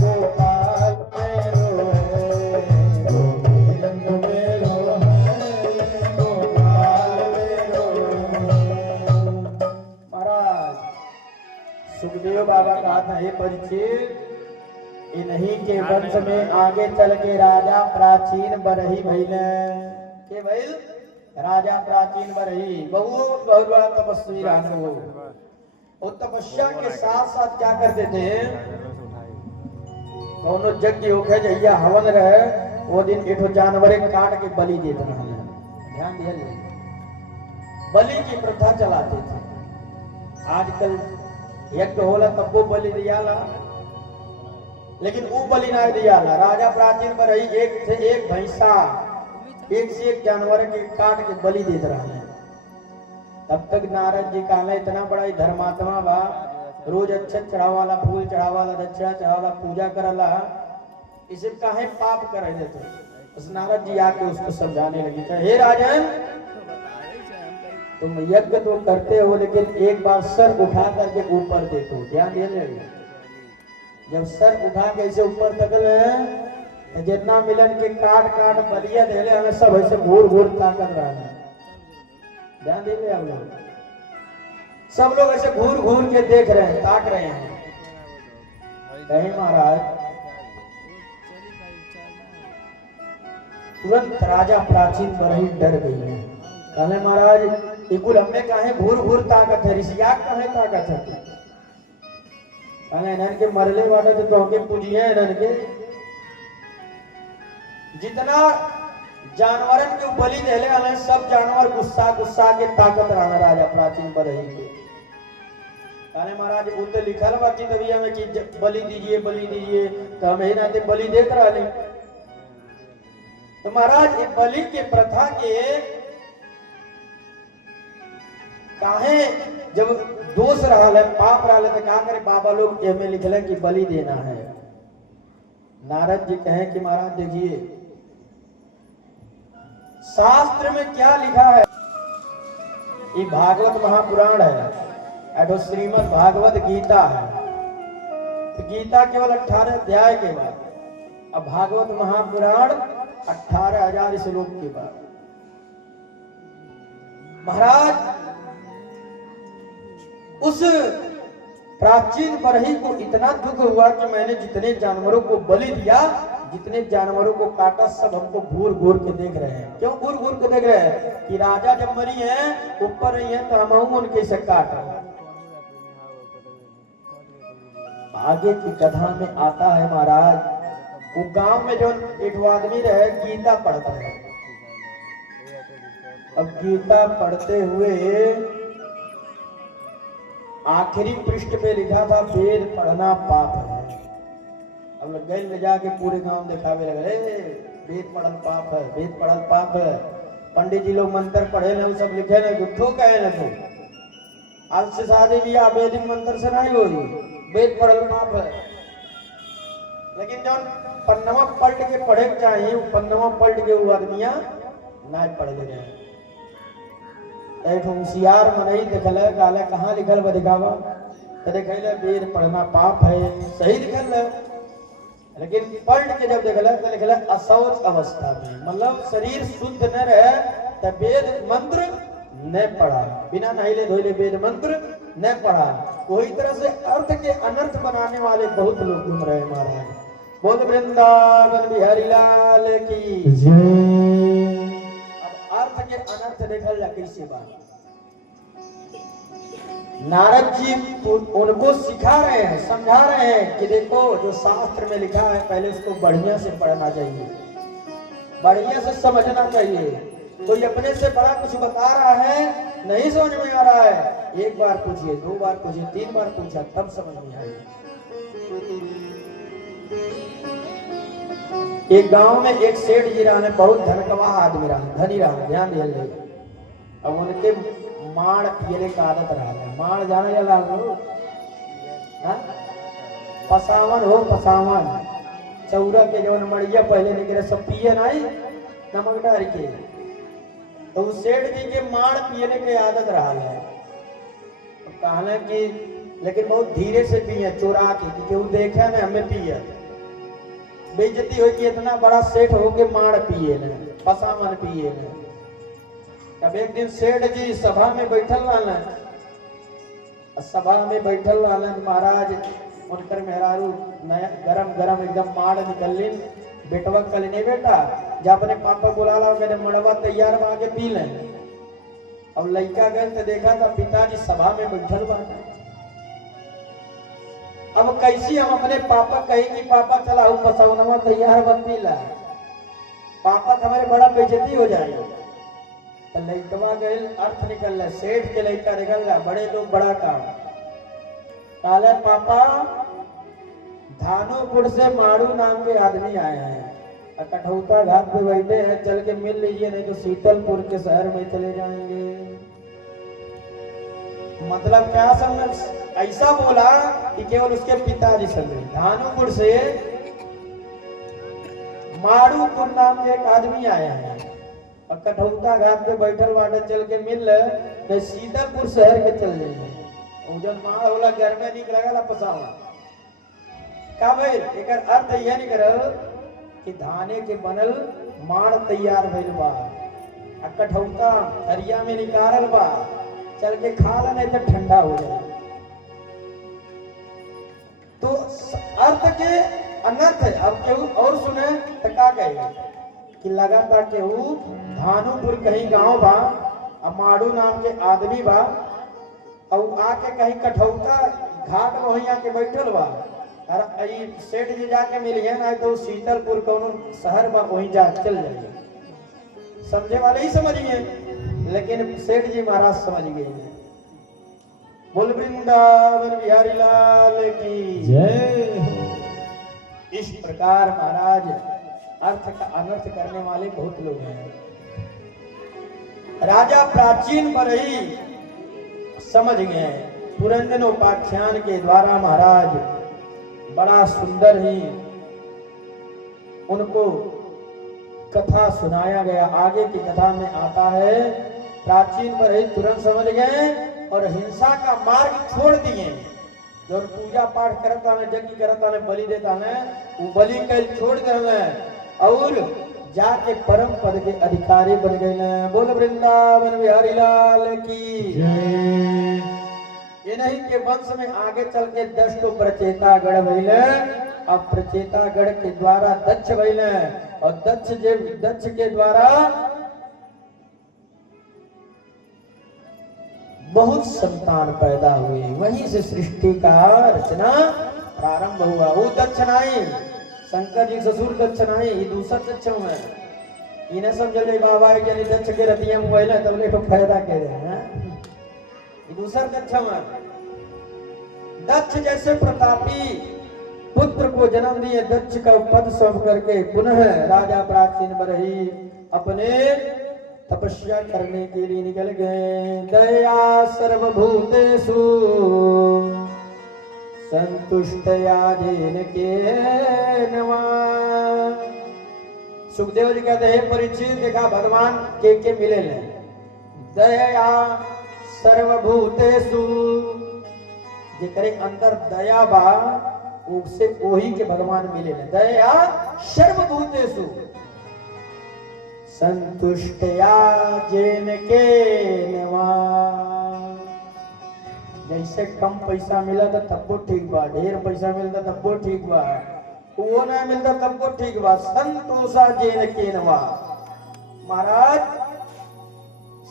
गोपाल मेरो है, गोविंद मेरो है, गोपाल मेरो है। महाराज सुखदेव बाबा का था, हे परीक्षित, इन्हीं के वंश में आगे चल के राजा प्राचीन बरही भइले। के भइल? राजा प्राचीन बरही बहुत बहुत बड़ा तपस्वी राजा हो। और तपस्या के साथ साथ क्या करते थे, दोनों यज्ञ होके जहिया हवन रहे वो दिन एक जानवर काट के बलि देते रहे। ध्यान दिया जाए, बलि की प्रथा चलाते थे। आजकल यज्ञ होला तब वो बलि दियाला, लेकिन वो बलि ना दियाला। राजा प्राचीन पर ही एक से एक भैंसा, एक से एक जानवर के काट के बलि देते रहे। तब तक नारद जी कहले इतना बड़ा ही धर्मात्मा बा, रोज अच्छा चढ़ावाला, फूल चढ़ावाला, दक्षिणा चढ़ावाला, पूजा करला, इसे काहे पाप करे देते। उस नारद जी आके उसको समझाने लगे, कहे हे राजन, तुम यज्ञ तो करते हो लेकिन एक बार सर उठा करके ऊपर देखो। ध्यान दिए, जब सर उठा के ऐसे ऊपर तकले जितना मिलन के काट काट बलिया देले हमें सब ऐसे घूर घूर ताकत रहा। ध्यान दीजिए आप लोग, सब लोग ऐसे घूर घूर के देख रहे हैं, ताक रहे हैं। कहीं महाराज तुरंत राजा प्राचीन बरही डर गई है। कहले महाराज इकुल हमें काहे घूर घूर ताकत है, ऋषिया काहे ताकत है? कहले इन्हन के मरले वाले तो हमके पूजिए। इन्हन के जितना जानवरन के बलि देले हमें सब जानवर गुस्सा गुस्सा के ताकत रहा राजा प्राचीन बरही के। कहले महाराज उते लिखल बा कि तभी हमें कि बलि दीजिए बलि दीजिए, तो हम ही नाते बलि देख रहे। तो महाराज ये बलि के प्रथा के काहे जब दोष रहा है, पाप रहा है, तो कहा करे बाबा लोग एमे लिखले कि बलि देना है। नारद जी कहें कि महाराज देखिए शास्त्र में क्या लिखा है। ये भागवत महापुराण है, एडो श्रीमद् भागवत गीता है। तो गीता केवल 18 अध्याय के बाद, अब भागवत महापुराण 18,000 श्लोक के बाद। महाराज उस प्राचीन बरही को इतना दुख हुआ कि मैंने जितने जानवरों को बलि दिया, जितने जानवरों को काटा, सब हमको घूर घूर के देख रहे हैं। क्यों घूर घूर के देख रहे हैं? कि राजा जब मरी है, ऊपर रही है, तो हम उनके से काट रहे हैं। आगे की कथा में आता है महाराज, वो गांव में जो एक आदमी रहे गीता पढ़ता है। अब गीता पढ़ते हुए आखिरी पृष्ठ पे लिखा था वेद पढ़ना पाप है। अब गए ले जाके पूरे गांव दिखावे लगे, वेद पढ़ल पाप है, वेद पढ़ल पाप है। पंडित जी लोग मंत्र पढ़े ना, सब लिखे ना, गुठो कहे ना। तो आज से शादी भी वैदिक मंत्र से नहीं हुई, वेद पढ़ल पाप है। लेकिन जो पन्नवा पलट के पढ़े चाहिए, पन्नवा पलट के वो आदमिया नहीं पढ़ ले रहे। एक होशियार मनई देखल काले कहाँ लिखल बा दिखावा, तो देखल वेद पढ़ना पाप है, सही लिखल है। लेकिन पलट के जब देखल तो लिखल अशौच अवस्था में, मतलब शरीर शुद्ध न रहे तो वेद मंत्र न पढ़ा, बिना नहिले धोले वेद मंत्र न पढ़ा। कोई तरह से अर्थ के अनर्थ बनाने वाले बहुत लोग घूम रहे महाराज। बोल वृंदावन बिहारी लाल की जय। अब अर्थ के अनर्थ देखल जा कैसे बात। नारद जी उनको सिखा रहे हैं, समझा रहे हैं कि देखो जो शास्त्र में लिखा है पहले उसको बढ़िया से पढ़ना चाहिए, बढ़िया से समझना चाहिए। कोई अपने से बड़ा कुछ बता रहा है, नहीं समझ में आ रहा है, एक बार पूछिए, दो बार पूछिए, तीन बार पूछा तब समझ में आएगी। एक गांव में एक सेठ जी रहा, बहुत धनकवा आदमी रहा, धनी रहा, ध्यान दिया। अब उनके माड़ पियले का आदत रहा। माड़ जाने लगा पसावन हो, पसावन चौरा के जवन मड़िया पहले निकले सब पिए नहीं नमक डाल के, तो उस सेठ जी के माड़ पियले के आदत रहा है। कहना कि लेकिन बहुत धीरे से पिए, चोरा के, कि केहू देखे ना हमें पिए, बेइज्जती हो कि इतना बड़ा सेठ हो के माड़ पिए न, पसावन पिए न। अब एक दिन सेठ जी सभा में बैठल रहलन, सभा में बैठल रहलन महाराज, उनकर मेहरारू नया गरम गरम एकदम माड़ निकलिन। बेटवा कल नहीं बेटा जब अपने पापा बुला ला, मेरे मड़वा तैयार बा के पी लें। अब लड़का गए तो देखा था पिताजी सभा में बैठल बा। अब कैसी हम अपने पापा कहेंगे पापा चला हूँ पसौनवा तैयार बा पी ला, पापा तो हमारे बड़ा बेइज्जती हो जाएगा। तो लड़कवा गए अर्थ निकल रहा, सेठ के लड़का निकल रहा, बड़े लोग बड़ा काम। काले पापा धानोपुर से माड़ू नाम के आदमी आए हैं, कठौता घाट पे बैठे हैं, चल के मिल लीजिए, नहीं तो शीतलपुर के शहर में चले जाएंगे। मतलब क्या समझ, ऐसा बोला कि केवल उसके पिताजी समझे। धानोपुर से माड़ूपुर नाम के एक आदमी आए हैं, कठौता घाट पे बैठल बाटे, चल के मिल ले सीतापुर शहर के चल जाइए। जन माड़ होला घर में निक लगा पसावा का भाई। एक अर्थ यह नहीं करल कि धाने के बनल माड़ तैयार भइल बा, कठौता हरिया में निकारल बा, चल के खा ला नहीं तो ठंडा हो जाए। तो अर्थ के अनर्थ है। अब केहू और सुने तो का कहे कि लगातार केहू धानोपुर कहीं गांव बा, अब माड़ू नाम के आदमी बा, और आके कहीं कठौता घाट में वहीं आके बैठल बा, और सेठ जी जाके मिलिए ना तो शीतलपुर कौन शहर बा वहीं जा चल जाइए। समझे वाले ही समझिए, लेकिन सेठ जी महाराज समझ गए। बोल वृंदावन बिहारी लाल की जय। इस प्रकार महाराज अर्थ का अनर्थ करने वाले बहुत लोग हैं। राजा प्राचीन पर ही समझ गए। पुरंदर उपाख्यान के द्वारा महाराज बड़ा सुंदर ही उनको कथा सुनाया गया। आगे की कथा में आता है, प्राचीन पर ही तुरंत समझ गए और हिंसा का मार्ग छोड़ दिए। जो पूजा पाठ करता है, यज्ञ करता है, बलि देता है, वो बलि कल छोड़ दे और जाके परम पद के अधिकारी बन गए। बोल वृंदावन बिहारी लाल की जय। ये नहीं के वंश में आगे चल के 10 तो प्रचेतागढ़ भइले, अब प्रचेतागढ़ के द्वारा दक्ष भइले, और दक्ष के द्वारा बहुत संतान पैदा हुए। वहीं से सृष्टि का रचना प्रारंभ हुआ। वो दक्षिणाई शंकर जी ससुर दक्षिणाई ये दूसरा दक्षिण है। इन्हें समझ ले बाबा जनी दक्ष के रतिया मोबाइल है तब ले तो फायदा कह रहे हैं। ये दूसरा दक्षिण है। दक्ष जैसे प्रतापी पुत्र को जन्म दिए दक्ष का पद सौंप करके पुनः राजा प्राचीन बरही अपने तपस्या करने के लिए निकल गए। दया सर्वभूतेषु संतुष्टया जेन केनवा। सुखदेव जी कहते हैं परीक्षित देखा भगवान के मिले ले। दया सर्वभूतेषु जेकरे अंदर दया बा उससे वही के भगवान मिले ले। दया सर्वभूतेषु संतुष्टया जेन केनवा। जैसे कम पैसा मिला तो तब वो ठीक बा, ढेर पैसा मिलता तब वो ठीक बा, वो नहीं मिलता तब वो ठीक बा। संतोषा जेन केनवा। महाराज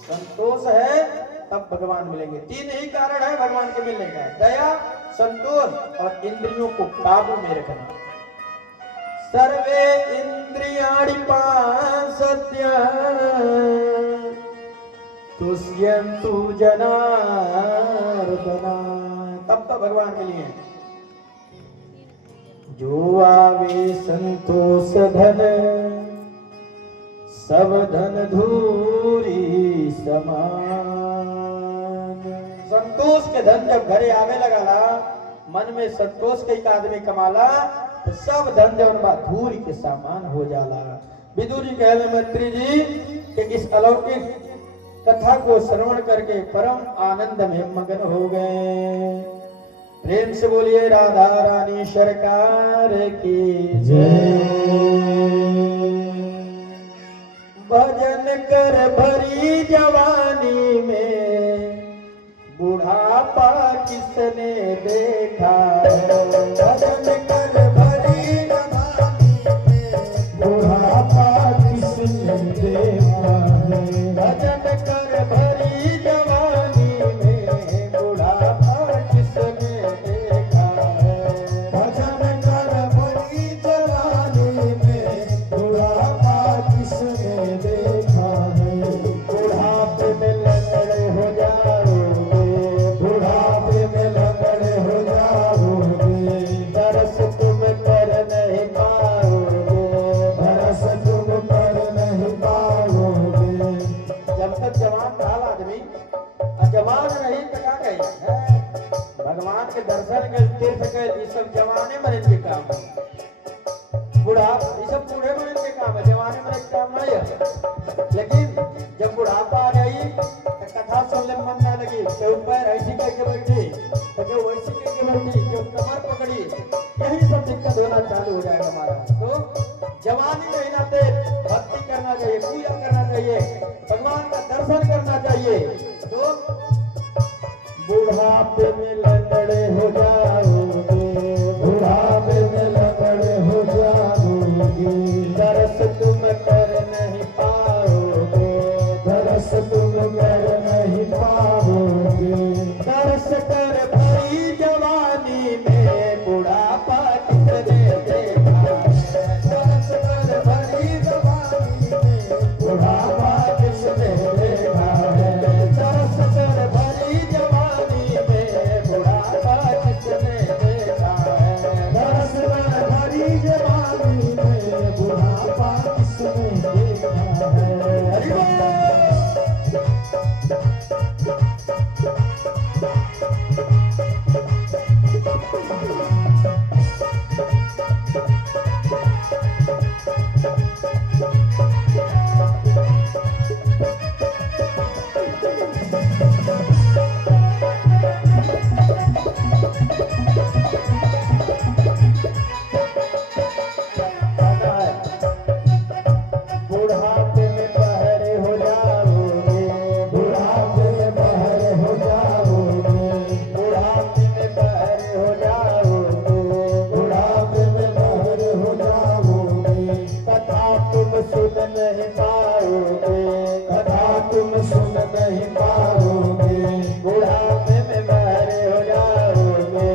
संतोष है तब भगवान मिलेंगे। तीन ही कारण है भगवान के मिलने का, दया, संतोष और इंद्रियों को काबू में रखना। सर्वे इंद्रियाणि पांसत्य तुष्यन्तु जनार्दना। तब तो भगवान मिलिए। जो आवे संतोष धन सब धन धूरी समान। संतोष के धन जब घरे आवे लगाला, मन में संतोष के एक आदमी कमाला तो सब धन जब धूरी के सामान हो जाला। विदुर जी कहले मैत्री जी कि इस अलौकिक कथा को श्रवण करके परम आनंद में मगन हो गए। प्रेम से बोलिए राधा रानी सरकार की जय। भजन कर भरी जवानी में बुढ़ापा किसने देखा। भजन कर भरी जवानी में बुढ़ापा किसने देखा। भजन कर भरी जवानी में बुढ़ापा किसने देखा है। भजन कर भरी जवानी में बुढ़ापा किसने देखा है। बुढ़ापे में लंगड़े हो जाओगे, बुढ़ापे में लंगड़े हो जाओगे, दरस तुम कर नहीं पाओगे, दरस तुम कर नहीं पाओगे। जब तक जवान था आदमी जवान नहीं तका गई भगवान के दर्शन के तीर्थ के ये सब जवाने मरे के काम है। बूढ़ा ये सब बूढ़े मरे के काम है, जवाने मरे के काम नहीं है। लेकिन जब बुढ़ापा आ गई तो कथा सुनने में मन ना लगी। तो ऊपर ऐसी करके बैठी तो जो वैसी करके बैठी, जो कमर पकड़ी, यही सब दिक्कत होना चालू हो जाएगा हमारा। तो जवानी में नाते भक्ति करना चाहिए, पूजा करना चाहिए, भगवान का दर्शन करना चाहिए। तो बुढ़ापे में लंगड़े हो जाओगे, बुढ़ापे में लंगड़े हो जाओगे, दरस तुम कर नहीं पाओगे, दरस तुम कर नहीं पाओगे। दरस कर भरी जवानी में बुढ़ापा किसने देखा। दरस कर भरी जवानी में बुढ़ापा किसने देखा है। दरस कर भरी जवानी में बुढ़ापा किसने देखा है। दरस कर भरी जवानी में बुढ़ापा किसने देखा है। हरि बोल। बुढ़ापे में बहरे हो जाओगे, बुढ़ापे में बहरे हो जाओगे, बुढ़ापे में बहरे हो जाओगे, बुढ़ापे में बहरे हो जाओगे। कथा तुम सुन नहीं पाओगे, कथा तुम सुन नहीं पाओगे, बुढ़ापे में बहरे हो जाओगे,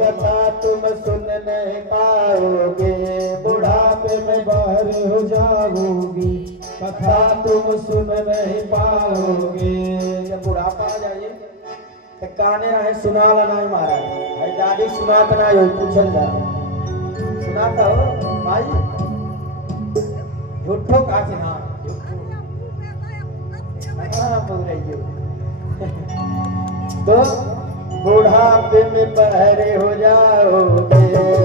कथा तुम सुन सुन नहीं पाओगे। जब बुढ़ापा आ जाए तो काने रहे सुनाला नहीं महाराज भाई दादी सुनात ना हो पूछल जा सुनाता हो भाई झूठो का ना हाँ बोल रही हो तो बुढ़ापे में बहरे हो जाओगे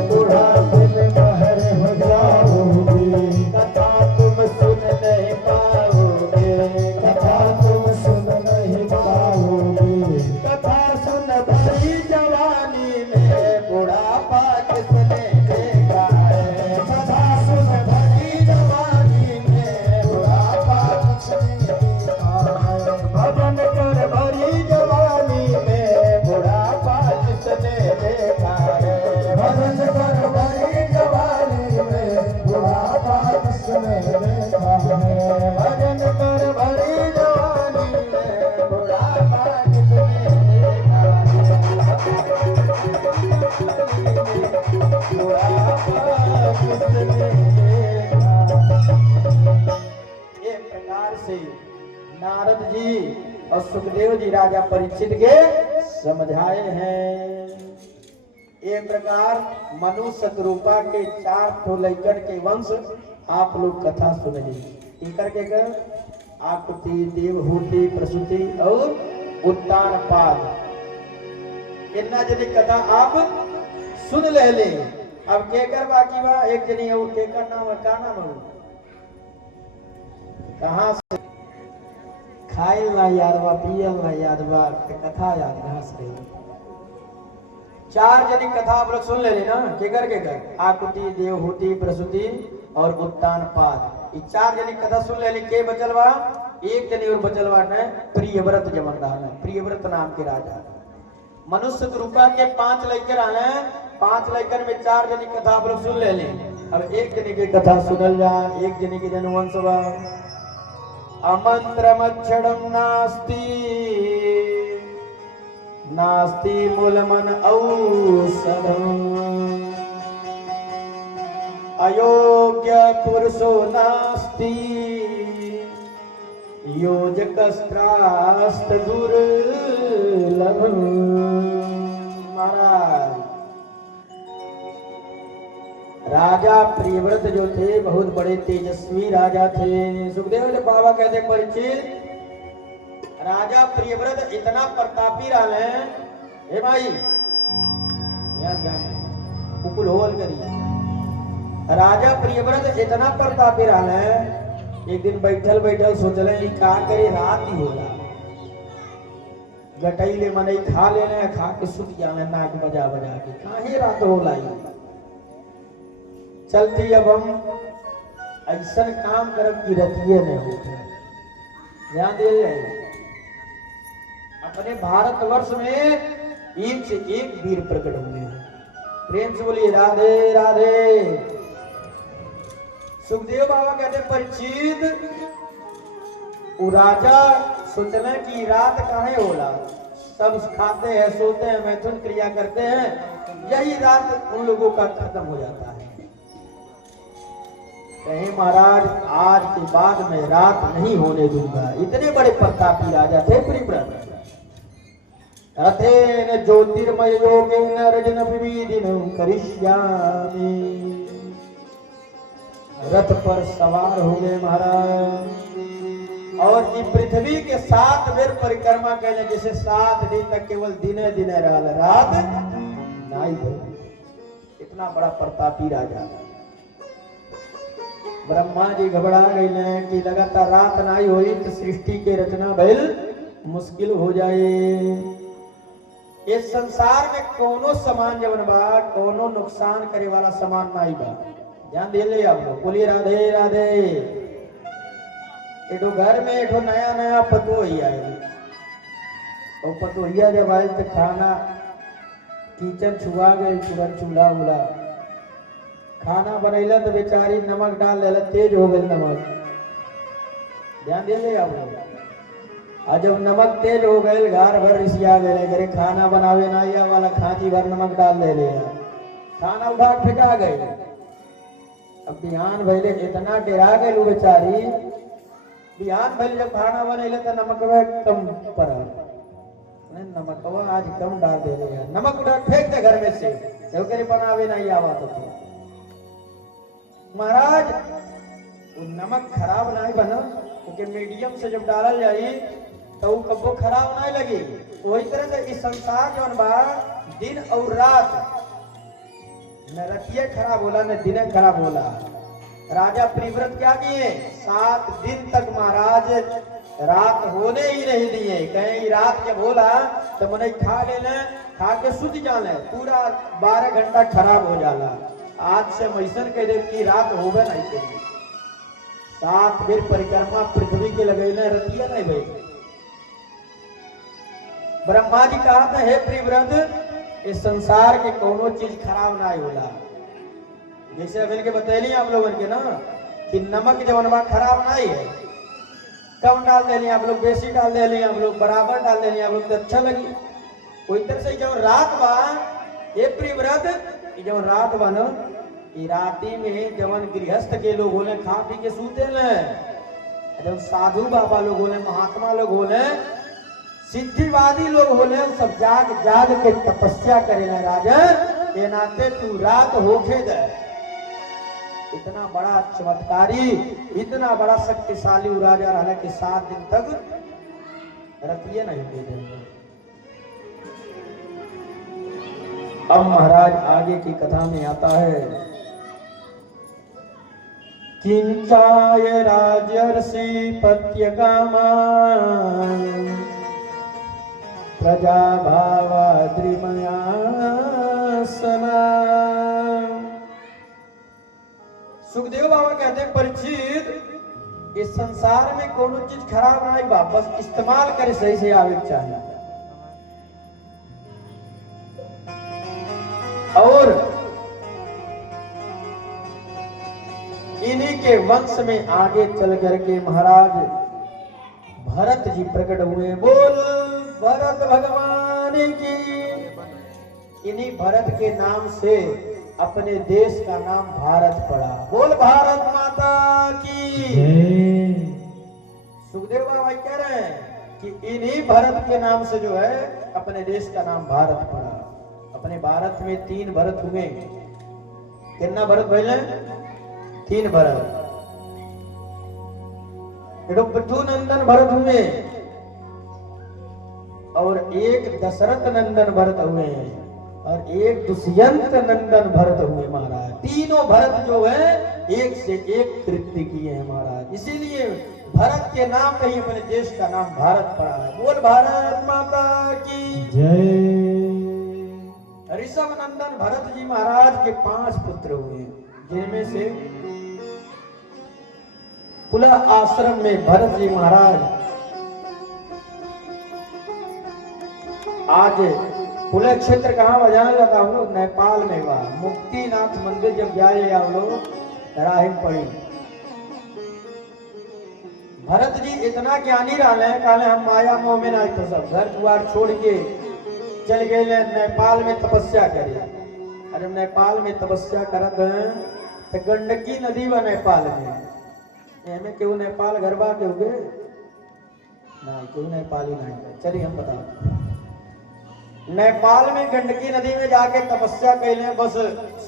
बुढ़ापे में बहरे हो जाओगे। कथा तुम सुन नहीं पाओगे कथा तुम सुन नहीं पाओगे। कथा सुन भरी जवानी में बुढ़ापा किसने देखा है कथा सुन भरी जवानी में बुढ़ापा किसने देखा है। भजन कर भरी जवानी में बुढ़ापा किसने देखा है भजन कर भरी जवानी में बुढ़ापा किसने देखा है। भजन कर भरी जवानी में बुढ़ापा किसने देखा है बुढ़ापा किसने देखा। ये प्रकार से नारद जी और सुखदेव जी राजा परीक्षित के समझाए हैं। एक प्रकार मनु शतरूपा के 4 ठो लैकन के वंश आप लोग कथा सुन ली करके कर आकृति देवहूति प्रसूति और उत्तान पाद इतना जनी कथा आप सुन ले। अब केकर बाकी बा एक जनी और केकर नाम है का नाम है कहाँ से खाइल ना याद बा पियल ना याद बा कथा याद कहाँ से रही 4 जनी कथा आप लोग सुन ले ना केकर आकृति देवहूति प्रसूति और उत्तान पाद ये 4 जनी कथा सुन ले के बचल बा एक जनी और बचल बा ने प्रियव्रत जमन रहा प्रियव्रत नाम के राजा मनुष्य रूपा के 5 लैकर आने 5 लैकर में 4 जनी कथा आप लोग सुन ले अब एक जनी की कथा सुनल जा एक जनी के जनवंश बा अमंत्रमक्षरम नास्ति मूलमन औषधम अयोग्य पुरुषो नास्ति योजकस्त्रास्त दुर्लभम। महाराज राजा प्रियव्रत जो थे बहुत बड़े तेजस्वी राजा थे। सुखदेव जी बाबा कहते परीक्षित राजा प्रियव्रत इतना प्रतापी रहा है हे भाई कुकुल होल करिए राजा प्रियव्रत इतना प्रतापी रहा है एक दिन बैठल बैठल सोचले का करे रात ही होला गटैले मनई खा लेने खा के सुत जाने नाक बजा बजा के काहे रात होला चलती अब हम ऐसा काम करब की रतिये नहीं होते ध्यान दे अपने भारतवर्ष में एक से एक वीर प्रकट हुए हैं प्रेम से बोलिए राधे राधे। सुखदेव बाबा कहते परीक्षित वो राजा सोचने की रात काहे होला सब खाते हैं सोते हैं मैथुन क्रिया करते हैं यही रात उन लोगों का खत्म हो जाता है। कहे महाराज आज के बाद मैं रात नहीं होने दूंगा। इतने बड़े प्रतापी राजा थे प्रियव्रत। रथेन ज्योतिर्मय योगेन रजन विविधिनं करिष्यामि। रथ पर सवार हो गए महाराज और इस पृथ्वी के 7 बेर परिक्रमा कैले जैसे 7 दिन तक केवल दिने दिने रहल रात नहीं भइल। इतना बड़ा प्रतापी राजा ब्रह्मा जी घबरा गए कि लगातार रात नहीं हुई तो सृष्टि के रचना भइल मुश्किल हो जाए। इस संसार में कोनो सामान जवन बा कोनो नुकसान करे वाला सामान नहीं बा। ध्यान दे ले आप लोग बोलिए राधे राधे। एठो घर में एठो नया नया पतोहिया है और पतोहिया जब आए तो खाना किचन छुआ गए पूरा चूल्हा उला खाना बनैला तो बेचारी नमक डाल देला तेज हो गई नमक। ध्यान दे ले आप लोग और जब नमक तेज हो गए घर भर रिसिया गए घरे खाना बनावे ना या वाला खांची भर नमक डाल दे ले खाना उठा फेंका गए। अब बिहान भैले इतना डरा गए बेचारी बिहान भले जब खाना बनेले तो नमकवा कम पड़ा, नहीं नमकवा आज कम डाल दे रहे हैं, नमक उठा फेंक दे घर में से, करे बनावे नहीं आवा तो महाराज वो नमक खराब नहीं बना, क्योंकि मीडियम से जब डाला जाए तो वो कबो खराब नहीं लगी। वही तरह से इस संसार जौन बा दिन और रात न रतिये खराब होला न दिन खराब होला। राजा प्रिव्रत क्या किए, 7 दिन तक महाराज रात होने ही नहीं दिए। कहीं रात जब होला तो मने खा लेना, खा के सुध जाने, पूरा 12 घंटा खराब हो जाला। आज से मैसन कह दे कि रात होवे नहीं चाहिए। 7 बेर परिक्रमा पृथ्वी के लगेले, रतिया नहीं भाई। ब्रह्मा जी कहा था, हे प्रिव्रत इस संसार के कोनो चीज खराब ना होला। जैसे अभी के बतैली आप लोगों के ना कि नमक जवन बा खराब नहीं है, कम डाल देली आप लोग, बेसी डाल देली आप लोग, बराबर डाल देली आप लोग तो अच्छा लगी। कोई तरह से जब रात बा ये प्रिव्रत जब रात बा न, राती में जवन गृहस्थ के लोग होले खा पी के सूते न, जब साधु बाबा लोग होले, महात्मा लोग होले, सिद्धिवादी लोग होले, सब जाग जाग के तपस्या करेला। राजन ये नाते तू रात होके दे। इतना बड़ा चमत्कारी, इतना बड़ा शक्तिशाली राजा रहा कि 7 दिन तक रतिये नहीं दे देंगे। अब महाराज आगे की कथा में आता है, किंचाय राजर्षि पत्य कामा प्रजा भावाद्रिमया सना। सुखदेव बाबा कहते हैं, परीक्षित इस संसार में कोनो चीज खराब नहीं बा, बस इस्तेमाल करे सही से आवे चाहिए। और इन्हीं के वंश में आगे चल करके महाराज भरत जी प्रकट हुए। बोल भरत भगवान की। इन्हीं भरत के नाम से अपने देश का नाम भारत पड़ा। बोल भारत माता की। सुखदेव बाबा कह रहे हैं कि इन्हीं भरत के नाम से जो है अपने देश का नाम भारत पड़ा। अपने भारत में 3 भरत हुए। कितना भरत भैले? 3 भरत। पृथु नंदन भरत हुए और एक दशरथ नंदन भरत हुए और एक दुष्यंत नंदन भरत हुए महाराज। तीनों भरत जो है एक से एक कृत्य किए हैं महाराज। इसीलिए भरत के नाम पे ही अपने देश का नाम भारत पड़ा है। बोल भारत माता की जय। ऋषभ नंदन भरत जी महाराज के 5 पुत्र हुए, जिनमें से कुला आश्रम में भरत जी महाराज आज कुला क्षेत्र कहाँ बजाने लगा हम लोग? नेपाल में हुआ। मुक्तिनाथ मंदिर जब जाए आप लोग राहिम पड़ी। भरत जी इतना ज्ञानी रहा है, कहले हम माया मोह में नहीं तो सब घर द्वार छोड़ के चल गए नेपाल में तपस्या करे। अरे नेपाल में तपस्या करत हैं तो गंडकी नदी बा नेपाल में। एमे क्यों नेपाल गरबा के हुए नहीं, क्यों नेपाली नहीं। चलिए हम बता, नेपाल में गंडकी नदी में जाके तपस्या कैले, बस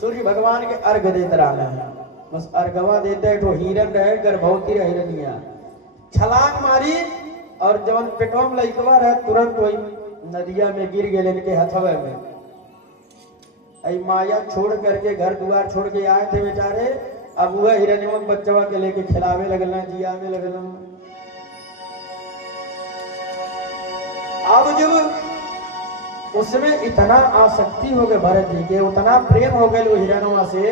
सूर्य भगवान के अर्घ देते रहना है। बस अर्घवा देते तो हिरन रहे, गर्भवती रहे हिरनिया, छलांग मारी और जवन पेटवा में लइकवा रहे तुरंत वही नदिया में गिर गए इनके हथवे में। आई माया छोड़ करके घर द्वार छोड़ के आए थे बेचारे। अब वह हिरनिया बच्चवा के लेके खिलावे लगल, जियावे लगल। अब जब उसमें इतना आसक्ति हो गए भरत जी के, उतना प्रेम हो गए वो हिरनवा से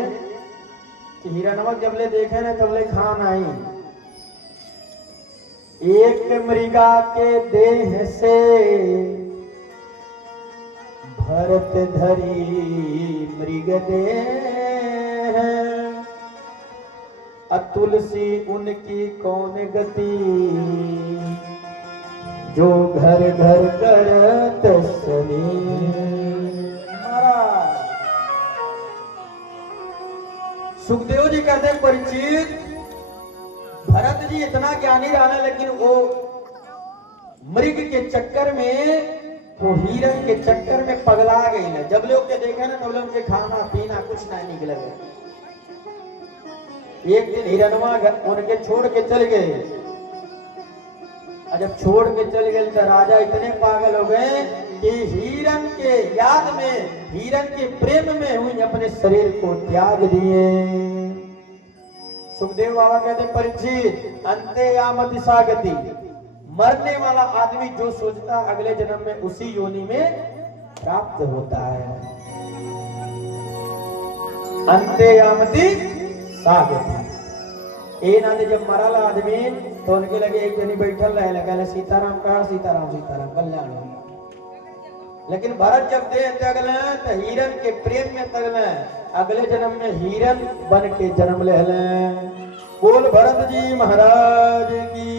कि हिरनवा जब ले देखे ना तब ले खान आई। एक मृगा के देह से भरत धरी मृग देह, तुलसी उनकी कौन गति, जो घर घर करत सनी। सुखदेव जी कहते हैं, परिचित भरत जी इतना ज्ञानी रहा, लेकिन वो मृग के चक्कर में, वो हिरण के चक्कर में पगला गई ना। जब लोग के देखे ना, तो लोग के खाना पीना कुछ नहीं निकले। एक दिन हिरणवा उनके छोड़ के चल गए, और जब छोड़ के चल गए तो राजा इतने पागल हो गए कि हिरण के याद में, हिरण के प्रेम में हुई अपने शरीर को त्याग दिए। सुखदेव बाबा कहते परीक्षित, अंते यामति सागति, मरने वाला आदमी जो सोचता अगले जन्म में उसी योनि में प्राप्त होता है। अंते यामति सागति। ए नाते जब मरल आदमी तो उनके लगे एक जनी बैठल रहे, लगे सीताराम कहा, सीताराम सीताराम कल्याण हो। लेकिन भरत जब दे तगल तो हिरण के प्रेम में तगल, अगले जन्म में हिरण बन के जन्म ले। बोल भरत जी महाराज की।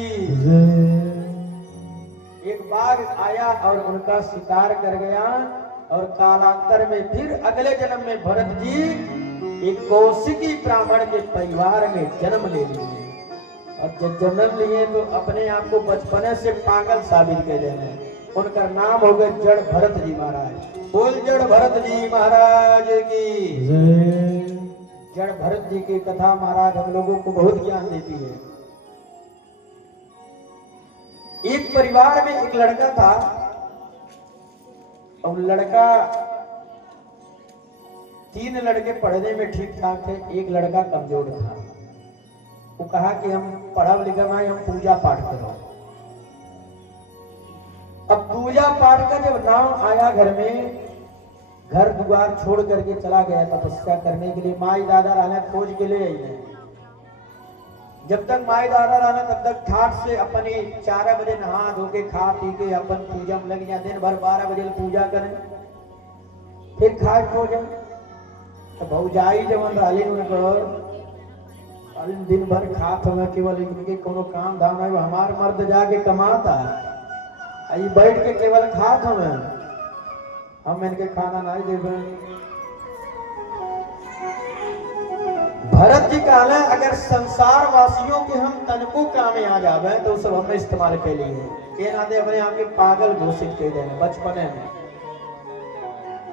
एक बाघ आया और उनका शिकार कर गया, और कालांतर में फिर अगले जन्म में भरत जी एक कौशिकी ब्राह्मण के परिवार में जन्म ले लिए। और जब जन्म लिए तो अपने आप को बचपने से पागल साबित कर रहे। उनका नाम हो गया जड़ भरत जी महाराज। बोल जड़ भरत जी महाराज की। जड़ भरत जी की कथा महाराज हम लोगों को बहुत ज्ञान देती है। एक परिवार में एक लड़का था, और लड़का, 3 लड़के पढ़ने में ठीक ठाक थे, एक लड़का कमजोर था। वो कहा कि हम पढ़ा लिखा है, हम पूजा पाठ करो। अब पूजा पाठ का जब नाम आया घर में, घर द्वार छोड़ करके चला गया तपस्या करने के लिए। माई दादा रहना खोज के लिए आई। जब तक माई दादा रहना तब तक ठाट से अपनी 4 बजे नहा धो के खा पी के अपन पूजा में लग जाए। दिन भर 12 बजे पूजा करें, फिर खाए खो जाए। तो भौजाई जब दिन भर खात हमें, केवल इनके कोनो काम धाम है, हमार मर्द जाके कमाता है, बैठ के केवल खात हम इनके खाना नहीं देवे। भरत जी कहले अगर संसार वासियों के हम तनको काम आ जावे तो सब हमें इस्तेमाल के लिए के ना दे, अपने आप के पागल घोषित कर देने बचपने में।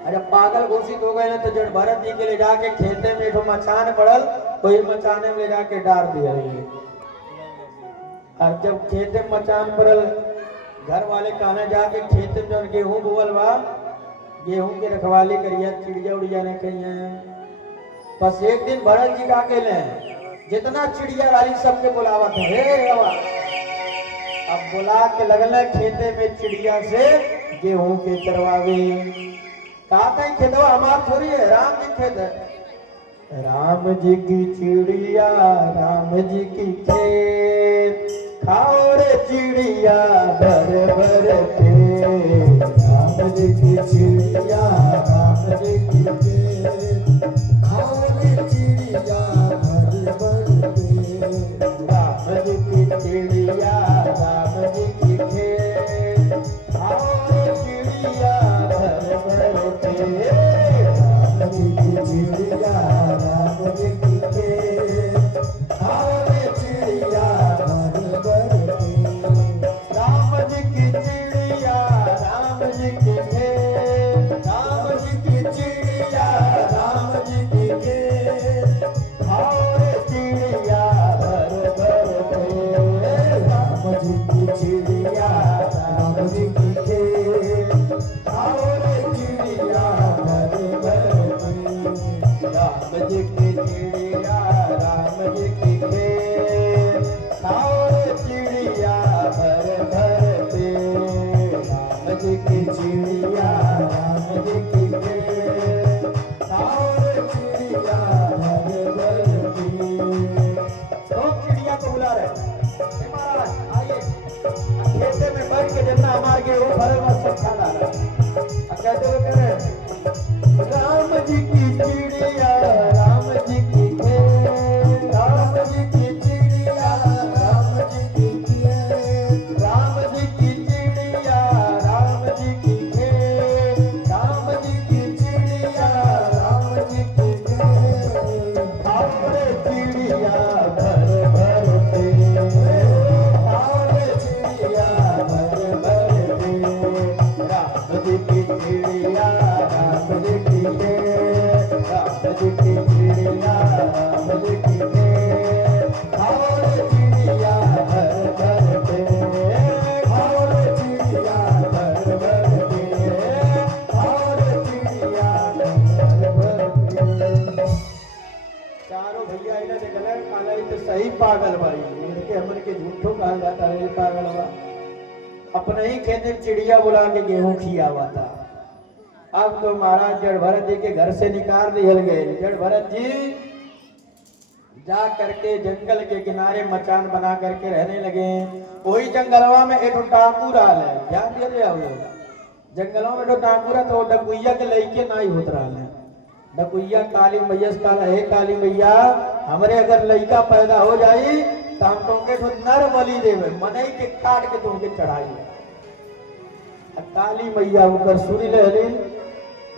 अरे पागल घोषित हो गए तो जड़ भरत जी के ले जाके खेते में एक मचान पड़ल, तो ये मचाने में ले जाके डाल दिया। और जब खेते में मचान पड़ल, घर वाले कहने जाके खेते में जो गेहूं बोवल बा, गेहूं की रखवाली करिए, चिड़िया उड़िया ने कहिए। बस एक दिन भरत जी का अकेले जितना चिड़िया वाली सबके बुलावा था, हे अब बुला के लगल खेते में चिड़िया से गेहूं के चरवावे। कहा था खेतवा हमार थोड़ी है, राम जी खेत है। राम जी की चिड़िया, राम जी की खेत, खाओ रे चिड़िया भर भर के। राम जी की चिड़िया, राम जी की खेत, खाओ रे चिड़िया भर भर के। राम जी की चिड़िया, राम जी की खेत, खाओ रे चिड़िया भर भर के। राम जी की चिड़िया, राम जी की खेत, खाओ रे चिड़िया भर भर के। राम जी की चिड़िया, राम जी की खेत, राम जी की चिड़िया, राम जी की खेत, खाओ रे चिड़िया भर भर के। राम जी की चिड़िया, राम जी की खेत, खाओ रे चिड़िया भर भर के। राम जी की चिड़िया, राम जी की खेत, खाओ रे चिड़िया भर भर के। राम जी की चिड़िया, राम जी की खेत, खाओ रे चिड़िया भर भर के। लोग चिड़िया को बुला रहे, महाराज आइए खेते में बैठ के जितना हमारे गेहूं भरल बा सब खा डाला। कहते हुए कह रहे राम जी की चिड़िया, राम जी की खेत, राम जी की चिड़िया, राम जी की खेत, राम जी की चिड़िया, राम जी की खेत, राम जी की चिड़िया, राम जी की खेत, खाओ रे चिड़िया भर भर के। भर भर के राम जी की चिड़िया राम जी की है राम जी की चिड़िया राम जी की है और चिड़िया भर भर के और चिड़िया भर भर के और चिड़िया भर भर के चारों भैया इन्हें देखले काला तो सही पागल भाई इनके हमन के झूठो कहल जाता है पागल बा अपने ही खेत में चिड़िया बुला के गेहूं खियावा था। अब तो महाराज जड़ भरत जी के घर से निकाल दिया गए। जड़ भरत जी जा करके जंगल के किनारे मचान बना करके रहने लगे। वही जंगलवा में एक डाकू रहा है, ध्यान दिया जाए लोग जंगलों में डाकू रहा तो डकुइया के लइके ना ही होत रहा है। डकुइया काली मैया से कहा हे काली मैया हमरे अगर लइका पैदा हो जाई तो हम तुमके तो नर बलि देवे मनई के काट के तुमके चढ़ाई। काली मैया ऊपर सुनी ले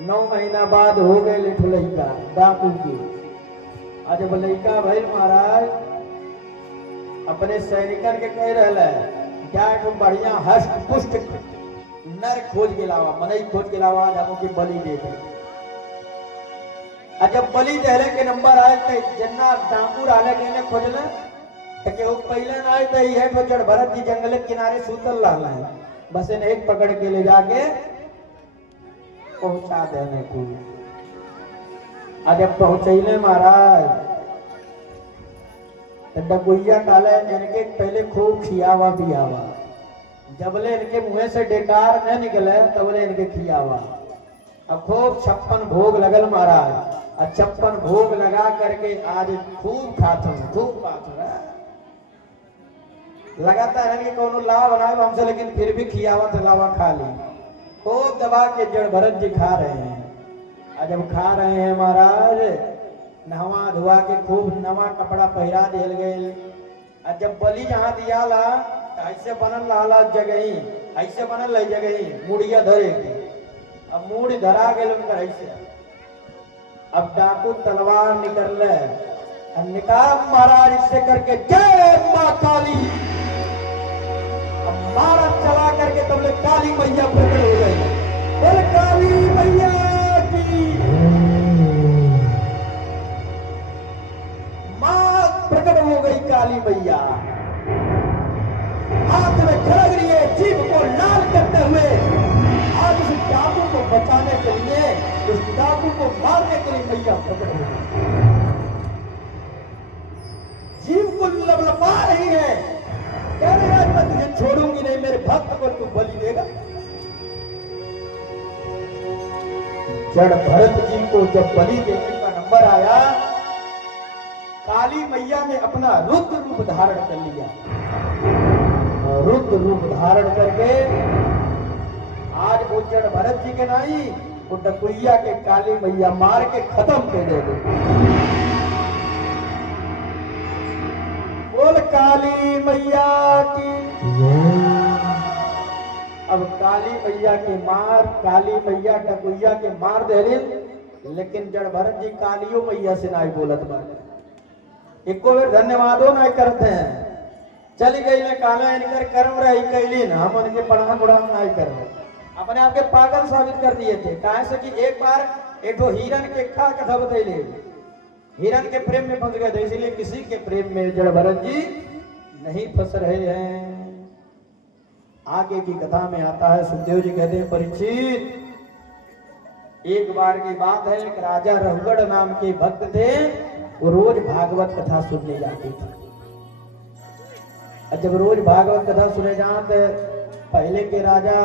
9 महीना बाद हो गए लेठो लइका डाकू की। आज जब लइका भइल महाराज अपने सैनिकन के कह रहा है क्या तुम बढ़िया हष्ट पुष्ट नर खोज के लावा मनई खोज के लावा आज हमको बलि दे दे। जब बलि दहले के नंबर आए तो जन्ना डाकू आले के खोजले तो केहू पहले ना आए तो ये तो जड़ भरत जी जंगल के किनारे सूतल रहला है बस इन्हें एक पकड़ के ले जाके पहुंचा देने को। जब पहुंचैले महाराज तो डकुइया काले इनके पहले खूब खियावा पियावा जबले इनके मुंह से डेकार न निकले तबले इनके खियावा। अब खूब 56 भोग लगल महाराज और 56 भोग लगा करके आज खूब खात खूब बात लगातार है कि कोनो लाभ बनाए हमसे लेकिन फिर भी खियावा तो लावा खा ली खूब दबा के जड़ भरत जी खा रहे हैं। और जब खा रहे हैं महाराज नहवा धुआ के खूब नवा कपड़ा पहरा दिल गए। और जब बलि जहाँ दिया ला ऐसे बनल रहा जगही ऐसे बनल रही जगही मुड़िया धरे की। अब मूड़ी धरा गए उनका ऐसे। अब डाकू तलवार निकल निकाल महाराज इससे करके जय मां काली। अब मारा चला करके तुमने काली मैया प्रकट हो गई। बोल काली मैया की मां प्रकट हो गई काली मैया हाथ में खड़ग रही है जीभ को लाल करते हुए आज उस डाकू को बचाने के लिए उस डाकू को मारने के लिए मैया प्रकट हो गई। जीव को लपलपा रही है कह रही आज मैं तुझे छोड़ूंगी नहीं मेरे भक्त को तू बलि देगा। जड़ भरत जी को जब बलि देने का नंबर आया काली मैया ने अपना रुद्र रूप धारण कर लिया। रुद्र रूप धारण करके आज वो जड़ भरत जी के नहीं वो डकुइया के काली मैया मार के खत्म कर दे गई। बोल काली मैया की। अब काली मैया के मार काली मैया डकुइया के मार दे लेकिन जड़ भरत जी कालियो मैया से नहीं बोलत बार एको बेर धन्यवादो नहीं करते हैं। चली गई ने काला इनकर कर्म रही कैली ना हम उनके पढ़ा बुढ़ा नहीं कर अपने आप के पागल साबित कर दिए थे। कहा से कि एक बार एक हिरन के कथा बतैले हिरन के प्रेम में फंस गए थे इसलिए किसी के प्रेम में जड़ भरत जी नहीं फंस रहे हैं। आगे की कथा में आता है सुखदेव जी कहते हैं परीक्षित एक बार की बात है एक राजा रघुगढ़ नाम के भक्त थे वो रोज भागवत कथा सुनने जाते थे। जब रोज भागवत कथा सुने जाते पहले के राजा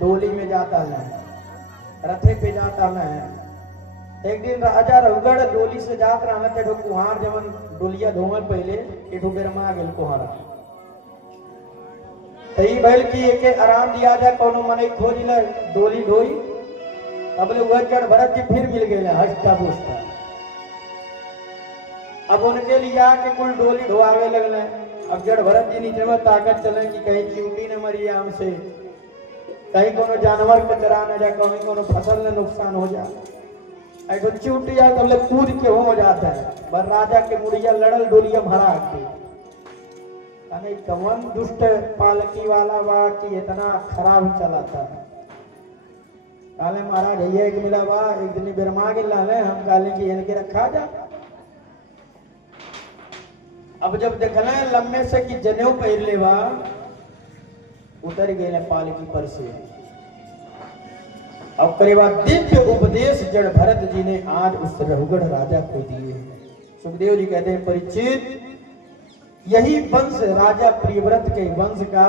डोली में जाता है रथे पे जाता है। एक दिन राजा रघुगढ़ डोली से जात रहा थे कुहार जवन डोलिया धोवल पहले एक बेरमा गेल कुहारा तई बैल की एक आराम दिया जाए कोनो मने खोज ले डोली ढोई अबले वह जड़ भरत जी फिर मिल गए हस्ता पुस्ता। अब उनके लिए आके कुल डोली ढोआवे लगले। अब जड़ भरत जी नीचे में ताकत चले कि कहीं चिंटी न मरी हमसे कहीं कोनो जानवर को डरा न जाए कहीं कोनो फसल में नुकसान हो जाए ऐसा चिंटी जाए तो कूद के हो जाता है। बर राजा के मुड़िया लड़ल डोलिया भरा के अने कवन दुष्ट पालकी वाला बा कि इतना खराब चलाता है। काले महाराज भैया एक मिला बा एक दिन बिरमा के लाले हम काले की इनके रखा जा। अब जब देखल लम्बे से कि जनेऊ पहन ले बा उतर गए पालकी पर से। अब करे बाद दिव्य उपदेश जड़ भरत जी ने आज उस रघुगढ़ राजा को दिए। सुखदेव जी कहते हैं परीक्षित यही वंश राजा प्रियव्रत के वंश का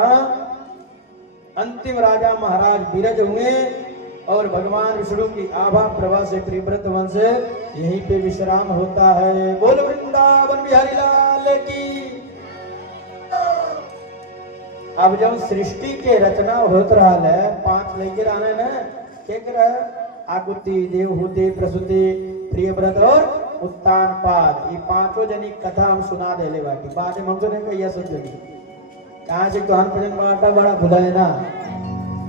अंतिम राजा महाराज विरज हुए और भगवान विष्णु की आभा प्रभा से प्रियव्रत वंश यहीं पे विश्राम होता है। बोल वृंदावन बिहारी लाल की। अब जब सृष्टि के रचना होत रहा है 5 लेकर आने न क्या कर आकुति देवहूति प्रसूति प्रियव्रत और उत्तान पाद ये 5 जनी कथा हम सुना दे ले बाकी बाद में हम तो नहीं कहिया सब जनी कहां से तो भजन बाटा बड़ा खुदा है ना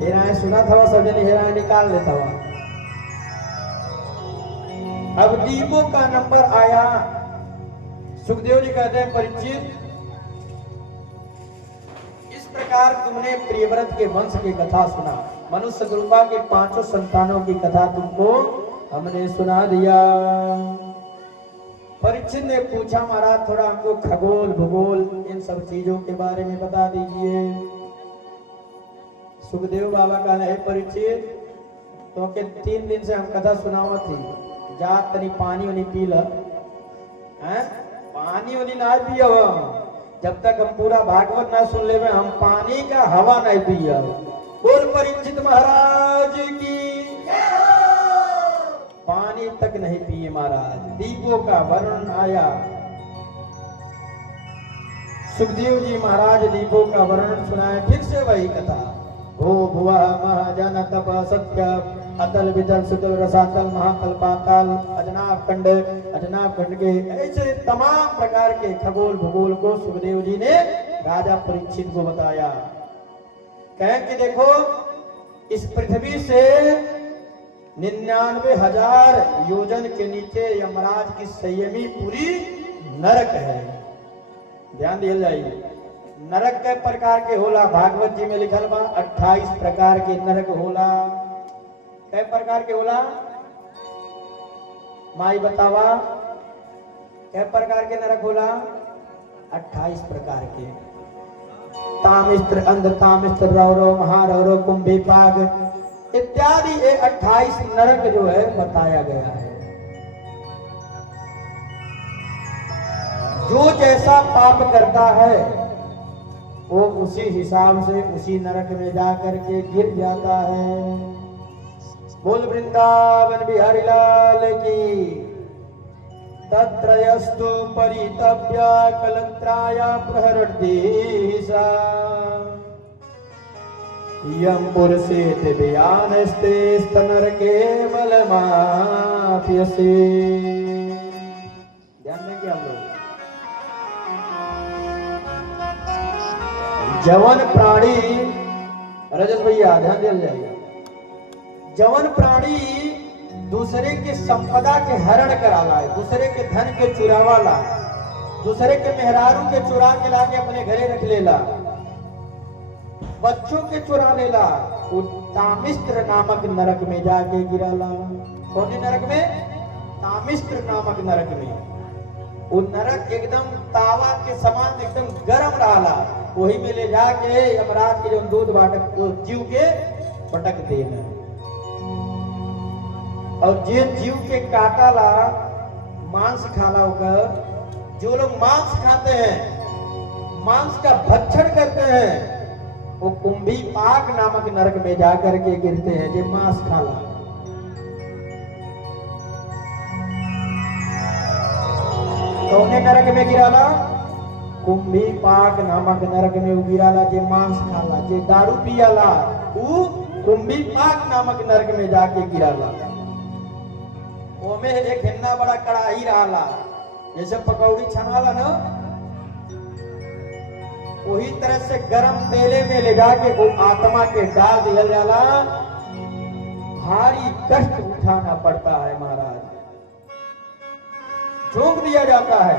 हेरा सुना था सब जनी हेरा निकाल लेता हुआ। अब दीपों का नंबर आया। सुखदेव जी कहते हैं परीक्षित इस प्रकार तुमने प्रियव्रत के वंश की कथा सुना। मनुष्य कृपा के 5 संतानों की कथा तुमको हमने सुना दिया। परीक्षित ने पूछा महाराज थोड़ा हमको खगोल भूगोल इन सब चीजों के बारे में बता दीजिए। सुखदेव बाबा का है परीक्षित तो के 3 दिन से हम कथा सुनावा थी जा तनी पानी उनी पी ल पानी उनी ना पिया जब तक हम पूरा भागवत ना सुन ले हम पानी का हवा नहीं पिया। बोल परीक्षित महाराज की पानी तक नहीं पिए महाराज। दीपों का वर्णन आया। सुखदेव जी महाराज दीपों का वर्णन सुनाए फिर से वही कथा। ओ भुवा महाजन तप सत्य अतल वितल सुतल रसातल महातल पाताल अजनाभ खंड के ऐसे तमाम प्रकार के खगोल भूगोल को सुखदेव जी ने राजा परीक्षित को बताया। कहें कि देखो इस पृथ्वी से 99,000 योजन के नीचे यमराज की संयमी पूरी नरक है। ध्यान दिया जाइए नरक के प्रकार के होला भागवत जी में लिखल बा 28 प्रकार के नरक होला। कै प्रकार के होला माई बतावा कै प्रकार के नरक होला 28 प्रकार के। तामिस्त्र अंध तामिस्त्र रौरो महारौरो कुंभी पाग इत्यादि ये 28 नरक जो है बताया गया है। जो जैसा पाप करता है वो उसी हिसाब से उसी नरक में जाकर के गिर जाता है। बोल वृंदावन बिहारी लाल की। तत्रयस्तु परितव्या कलत्राया प्रहरद्देशा यम पुरसेत बयानस्ते स्तनरके बलमाप्यसे। ध्यान देंगे हम लोग। जवन प्राणी रजत भैया ध्यान दिया जाएगा। जवन प्राणी दूसरे के संपदा के हरण कराला है दूसरे के धन के चुरावाला दूसरे के मेहरारू के चुरा के लाके अपने घरे रख लेला बच्चों के चुरा लेला वो तामिस्त्र नामक नरक में जाके गिराला। कौन नरक में तामिस्त्र नामक नरक में। वो नरक एकदम तावा के समान एकदम गर्म रहा वही में ले जाके यमराज के जो दूध बाटक वो जीव के पटक देना। और जे जीव के काटाला मांस खाला होकर जो लोग मांस खाते हैं मांस का भक्षण करते हैं वो कुंभी पाक नामक नरक में जाकर के गिरते हैं जो मांस खाला। कौने नरक में गिराला कुंभी पाक नामक नरक में वो गिराला जे मांस खाला जे दारू पियाला वो कुंभी पाक नामक नरक में जाके गिराला। ओमे एक हिन्ना बड़ा कड़ाही रहा जैसे पकौड़ी छनाला ना वही तरह से गरम तेले में ले जाके वो आत्मा के डाल दिया जाला। भारी कष्ट उठाना पड़ता है महाराज झोंक दिया जाता है।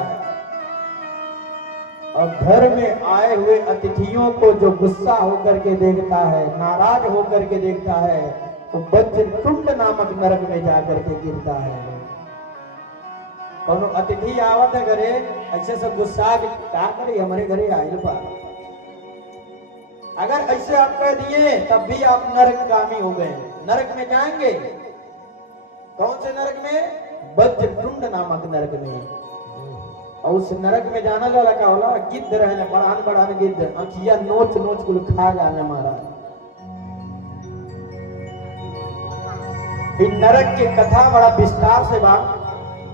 और घर में आए हुए अतिथियों को जो गुस्सा होकर के देखता है, नाराज होकर के देखता है, वो वज्रतुंड नामक नरक में जाकर के गिरता है। कौन अतिथि आवत है घरे, ऐसे सब गुस्सा के क्या करे, हमारे घरे आयल बा। अगर ऐसे आप कह दिए तब भी आप नरकगामी हो गए, नरक में जाएंगे। कौन से नरक में? वज्रतुंड नामक नरक में। और उस नरक में जाना वाला का होला, गिद्ध रहने, बढ़ान बढ़ान गिद्ध, अखिया नोच नोच कुल खा जाने मारा। इन नरक की कथा बड़ा विस्तार से बा,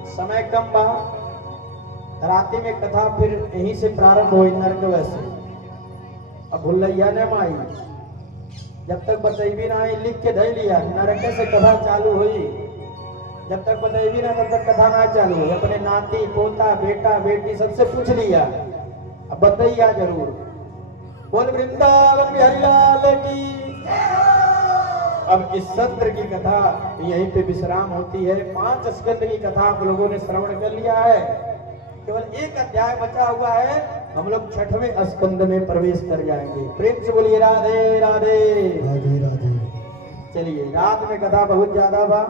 समय कम बा, राति में कथा फिर यहीं से प्रारंभ हुई नरक वैसे। अब भूलैया ने माई जब तक बतैबी ना आई, लिख के धै लिया, नरक से कथा चालू हुई। जब तक बतैबी ना तब तक कथा ना चालू हुई। अपने नाती पोता बेटा बेटी सबसे पूछ लिया, अब बतैया जरूर। बोल वृंदावन बिहारी लाल की। अब इस सत्र की कथा यहीं पे विश्राम होती है। 5 स्कंद की कथा आप लोगों ने श्रवण कर लिया है, केवल एक अध्याय बचा हुआ है। हम लोग 6वें स्कंद में प्रवेश कर जाएंगे। प्रेम से बोलिए राधे राधे राधे राधे। चलिए, रात में कथा बहुत ज्यादा बा,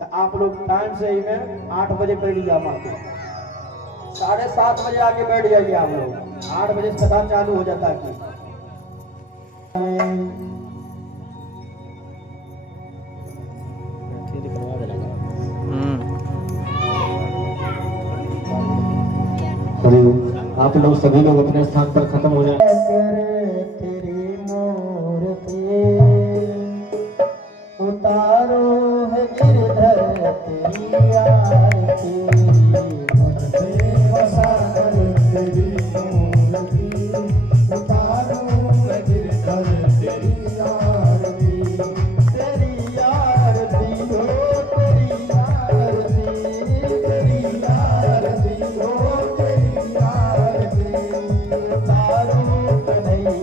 तो आप लोग टाइम से ही में 8 बजे बैठ जा, माते 7:30 बजे आके बैठ जाइए आप लोग। 8 बजे से कथा चालू हो जाता है। आप लोग सभी लोग अपने स्थान पर खत्म हो जाए। तेरी मूर्ति उतारो है गिरधर तेरी आरती, मन से बसा कर तेरी मूर्ति उतारो मैं गिरधर तेरी आरती। तेरी आरती हो तेरी आरती, तेरी आरती हो तेरी आरती। उतारो कन्हैया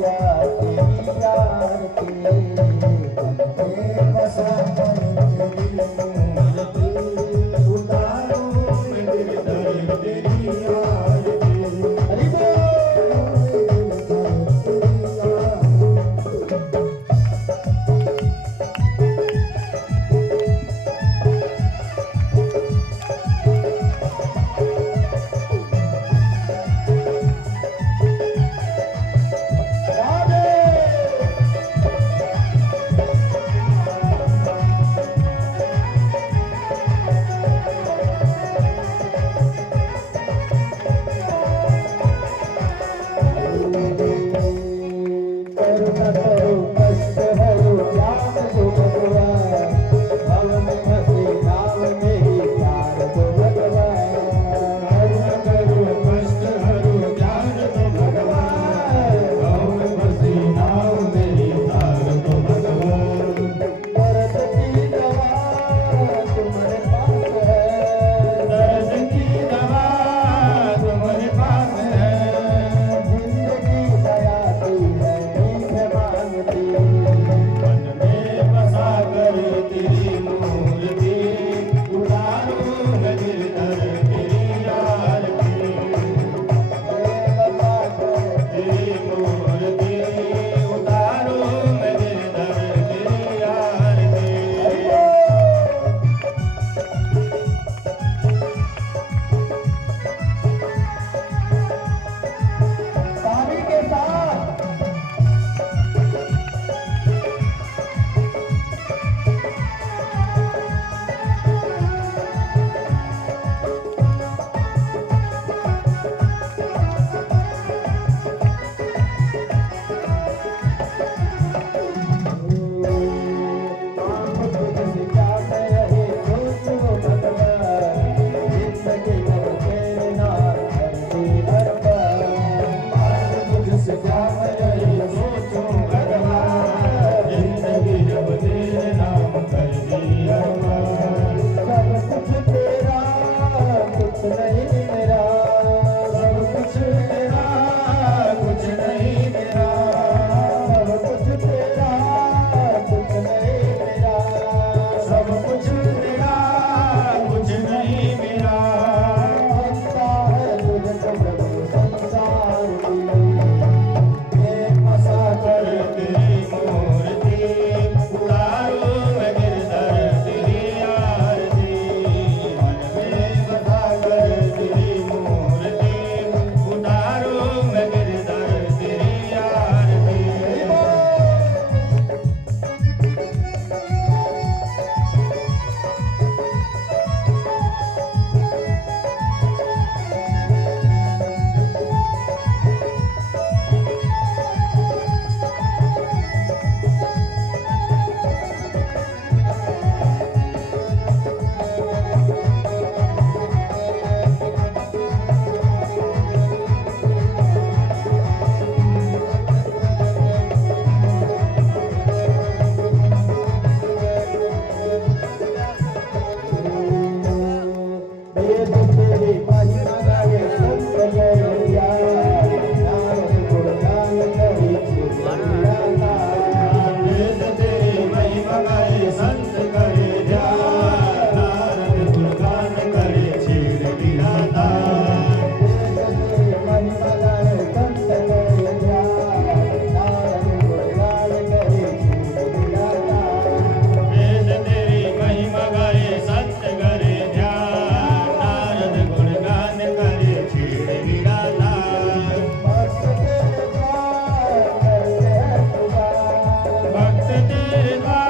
भक्त देवा